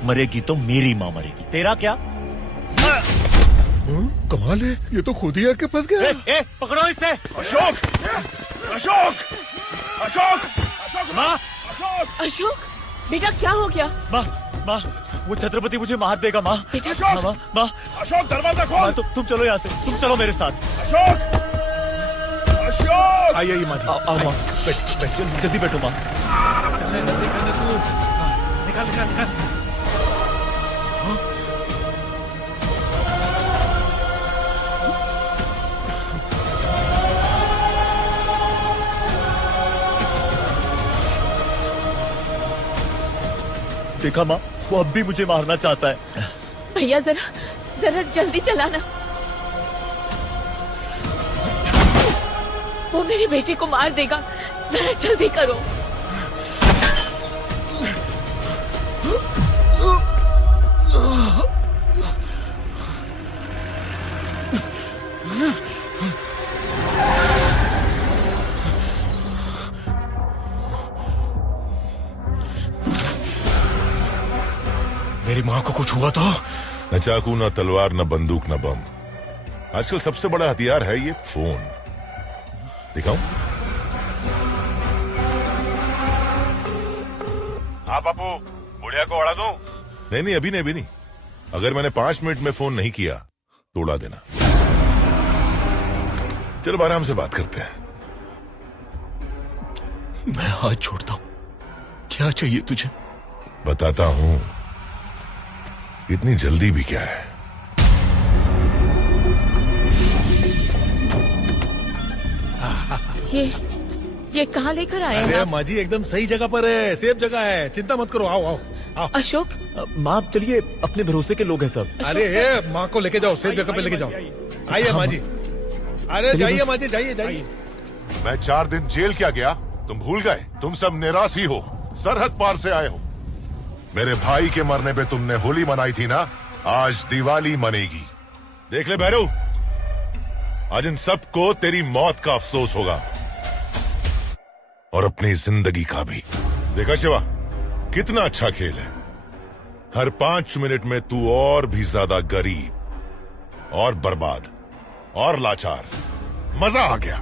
मरेगी तो मेरी माँ मरेगी, तेरा क्या? कमाल है, ये तो खुद ही आके फंस गया। पकड़ो इसे। अशोक! अशोक! अशोक! अशोक! माँ! अशोक, बेटा क्या हो गया? माँ, माँ, वो छत्रपति मुझे मार देगा माँ। बेटा। माँ, माँ। अशोक, दरवाजा खोल। तुम चलो यहाँ से, तुम चलो मेरे साथ। अशोक! अशोक! आइए माँ। आओ माँ, बैठ, जल्दी बैठो माँ। निकाल निकाल निकाल। देखा माँ, वो अब भी मुझे मारना चाहता है। भैया जरा जरा जल्दी चलाना, वो मेरे बेटे को मार देगा। जरा जल्दी करो। मेरी माँ को कुछ हुआ तो? न चाकू, न तलवार, न बंदूक, न बम। आजकल सबसे बड़ा हथियार है ये फोन। दिखाऊं? हाँ बापू, बुढ़िया को उड़ा दूं? नहीं नहीं, अभी नहीं, अभी नहीं। अगर मैंने 5 मिनट में फोन नहीं किया तो उड़ा देना। चलो आराम से बात करते हैं। मैं हाथ छोड़ता हूं। क्या चाहिए तुझे? बताता हूं, इतनी जल्दी भी क्या है। ये कहाँ लेकर आए हैं अरे आप? माँ जी एकदम सही जगह पर है, सेफ जगह है, चिंता मत करो। आओ आओ आओ। अशोक, माँ आप चलिए, अपने भरोसे के लोग हैं सब। अरे माँ को लेके जाओ, सेफ जगह पे लेके जाओ। आइए माँ जी, अरे जाइए माँ जी, जाइए जाइए। मैं 4 दिन जेल क्या गया, तुम भूल गए? तुम सब निराश ही हो, सरहद पार से आए हो। मेरे भाई के मरने पे तुमने होली मनाई थी ना, आज दिवाली मनेगी। देख ले भैरव, आज इन सबको तेरी मौत का अफसोस होगा और अपनी जिंदगी का भी। देखा शिवा, कितना अच्छा खेल है। हर 5 मिनट में तू और भी ज्यादा गरीब और बर्बाद और लाचार। मजा आ गया।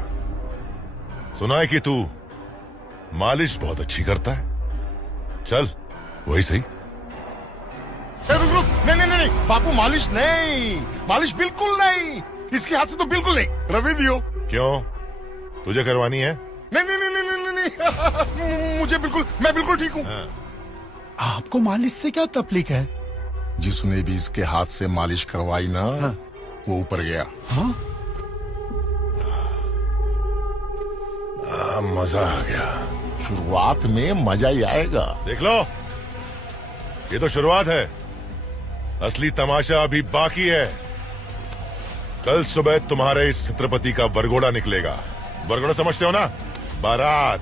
सुना है कि तू मालिश बहुत अच्छी करता है, चल वही सही। रुक, नहीं नहीं नहीं, बापू मालिश नहीं, मालिश बिल्कुल नहीं, इसके हाथ से तो बिल्कुल नहीं। रवि दियो। क्यों, तुझे करवानी है? नहीं नहीं नहीं नहीं नहीं, नहीं। मुझे बिल्कुल, मैं बिल्कुल ठीक हूँ। आपको मालिश से क्या तकलीफ है? जिसने भी इसके हाथ से मालिश करवाई ना, वो ऊपर गया। मजा आ गया। शुरुआत में मजा ही आएगा। देख लो, ये तो शुरुआत है, असली तमाशा अभी बाकी है। कल सुबह तुम्हारे इस छत्रपति का वरघोड़ा निकलेगा। वरघोड़ा समझते हो ना? बारात।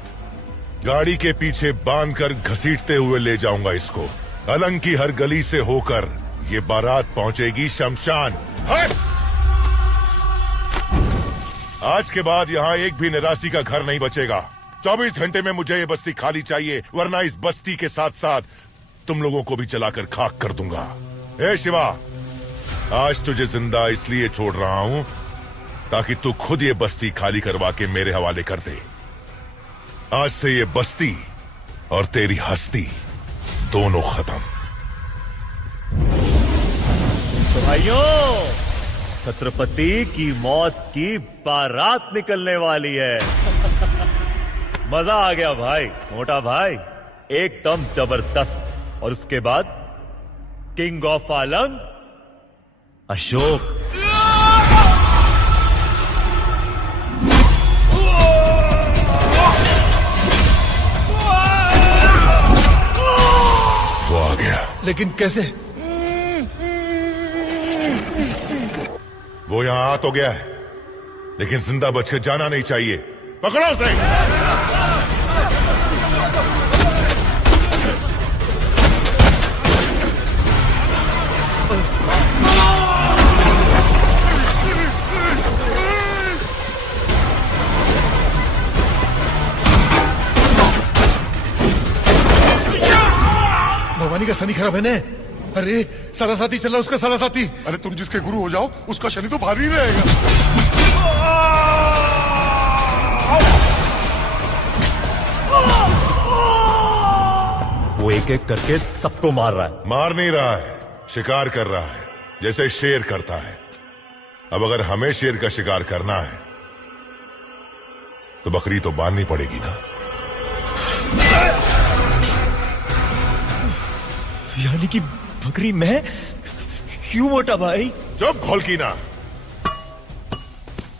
गाड़ी के पीछे बांधकर घसीटते हुए ले जाऊंगा इसको। अलंग की हर गली से होकर ये बारात पहुंचेगी शमशान। आज के बाद यहाँ एक भी निराशी का घर नहीं बचेगा। 24 घंटे में मुझे ये बस्ती खाली चाहिए, वरना इस बस्ती के साथ साथ तुम लोगों को भी जलाकर खाक कर दूंगा। ए शिवा, आज तुझे जिंदा इसलिए छोड़ रहा हूं ताकि तू खुद ये बस्ती खाली करवा के मेरे हवाले कर दे। आज से ये बस्ती और तेरी हस्ती दोनों खत्म। तो भाइयों, छत्रपति की मौत की बारात निकलने वाली है। मजा आ गया भाई, मोटा भाई, एकदम जबरदस्त। और उसके बाद किंग ऑफ अलंग अशोक। वो आ गया। लेकिन कैसे? वो यहां आ तो गया है, लेकिन जिंदा बचकर जाना नहीं चाहिए। पकड़ो उसे। भवानी का शनि खराब है ने? अरे सारा साथी चल रहा, उसका सारा साथी। अरे तुम जिसके गुरु हो जाओ, उसका शनि तो भारी रहेगा। वो एक एक करके सबको मार रहा है। मार नहीं रहा है, शिकार कर रहा है, जैसे शेर करता है। अब अगर हमें शेर का शिकार करना है तो बकरी तो बांधनी पड़ेगी ना। यानी कि बकरी मैं? क्यों मोटा भाई? चुप खोलकी ना।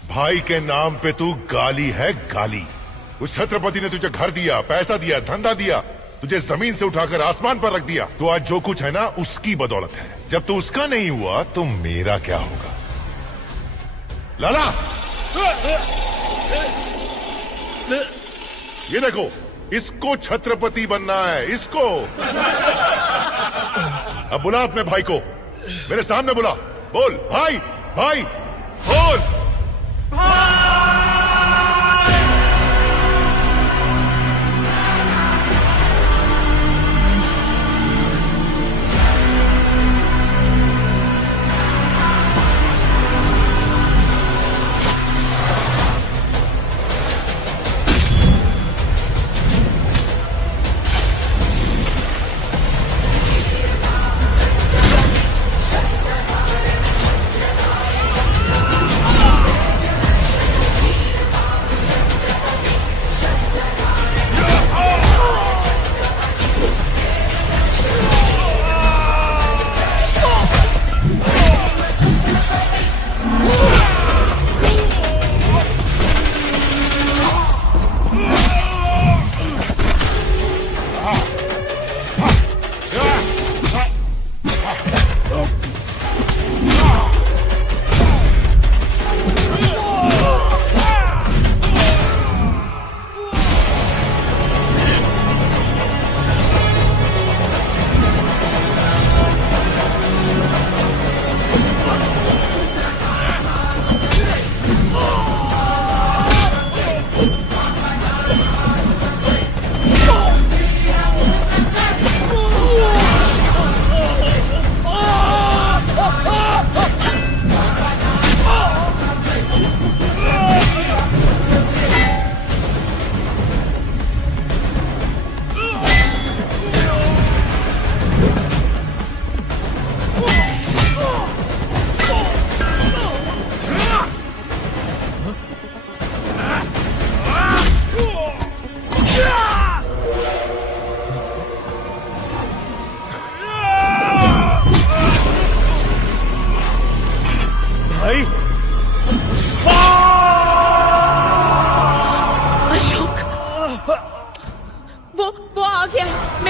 भाई के नाम पे तू गाली है, गाली। उस छत्रपति ने तुझे घर दिया, पैसा दिया, धंधा दिया, तुझे जमीन से उठाकर आसमान पर रख दिया। तो आज जो कुछ है ना, उसकी बदौलत है। जब तू उसका नहीं हुआ तो मेरा क्या होगा? लाला, ये देखो, इसको छत्रपति बनना है, इसको। अब बुला अपने भाई को, मेरे सामने बुला। बोल भाई, भाई बोल।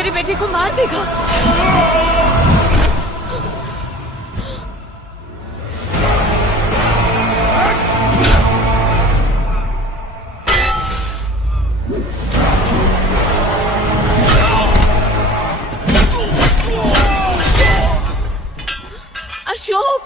मेरे बेटे को मार देगा। अशोक,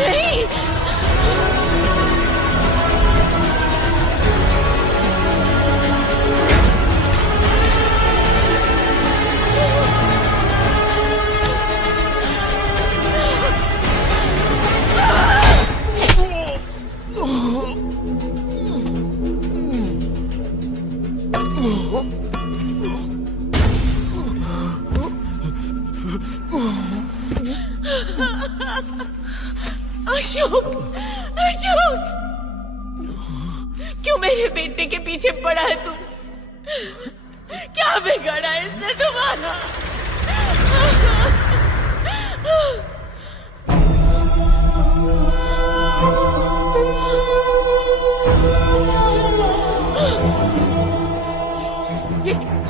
नहीं। अशोक, अशोक, क्यों मेरे बेटे के पीछे पड़ा है तू? क्या बिगड़ा है इसने तुम्हारा?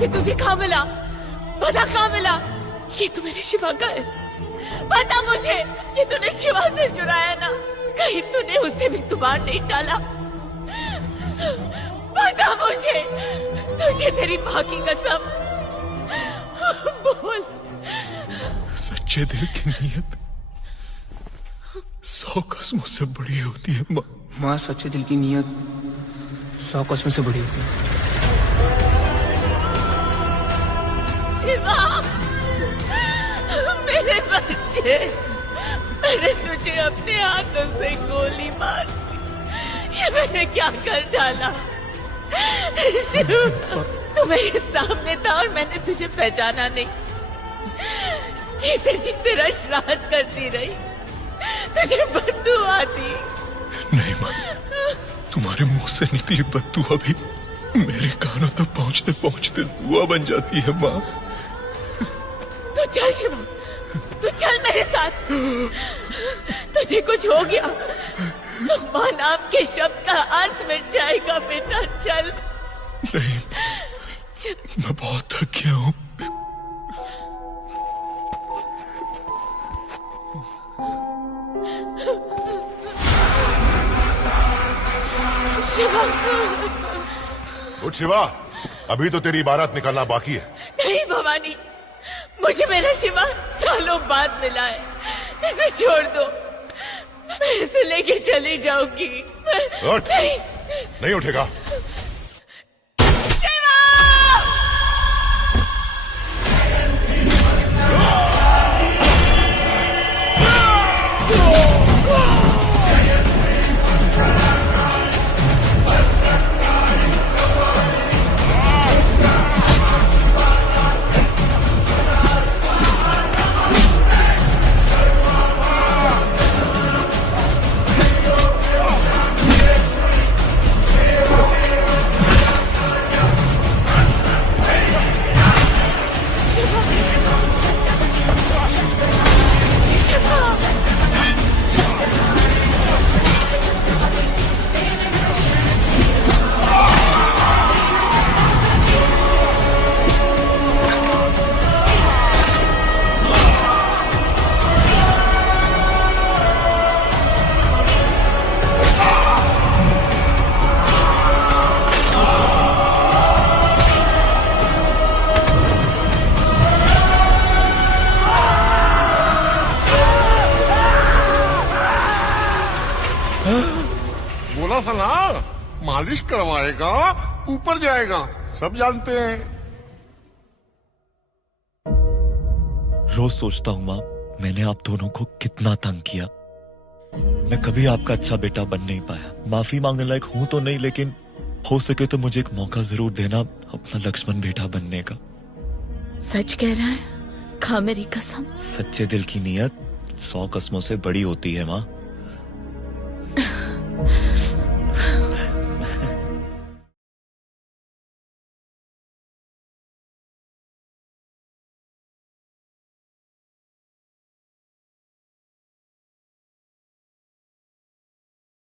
ये तुझे कहाँ मिला? बता कहाँ मिला? ये तो मेरे शिवा का है। बता मुझे, ये तूने शिवा से चुराया ना? कहीं तूने उसे भी तुम्हार नहीं डाला? बता मुझे, तुझे तेरी माँ की कसम, बोल। सच्चे दिल की नीयत 100 कसमों से बड़ी होती है माँ। माँ, सच्चे दिल की नीयत 100 कसमों से बड़ी होती है। शिवा, मेरे बच्चे, मैंने तुझे अपने हाथों से गोली मार दी। ये मैंने क्या कर डाला? शिवा, तू मेरे सामने था और मैंने तुझे पहचाना नहीं। जीते जी तेरा श्राद्ध करती रही, तुझे बद्दुआ दी। नहीं माँ, तुम्हारे मुंह से निकली बद्दुआ भी मेरे कानों तक पहुंचते पहुंचते दुआ बन जाती है माँ। तू चल शिवा, तू चल मेरे साथ। तुझे कुछ हो गया तो माँ नाम के शब्द का अर्थ मिट जाएगा बेटा। चल। नहीं, मैं बहुत थक गया हूँ। शिवा, उठ शिवा, अभी तो तेरी बारात निकालना बाकी है। नहीं भवानी, मुझे मेरा शिवा सालों बाद मिला है। इसे छोड़ दो, मैं इसे लेके चली जाऊंगी। उठ। नहीं उठेगा। बोला था ना, मालिश करवाएगा ऊपर जाएगा, सब जानते हैं। रोज सोचता हूँ माँ, मैंने आप दोनों को कितना तंग किया। मैं कभी आपका अच्छा बेटा बन नहीं पाया। माफी मांगने लायक हूं तो नहीं, लेकिन हो सके तो मुझे एक मौका जरूर देना अपना लक्ष्मण बेटा बनने का। सच कह रहा है? खा मेरी कसम। सच्चे दिल की नीयत 100 कस्मों से बड़ी होती है माँ।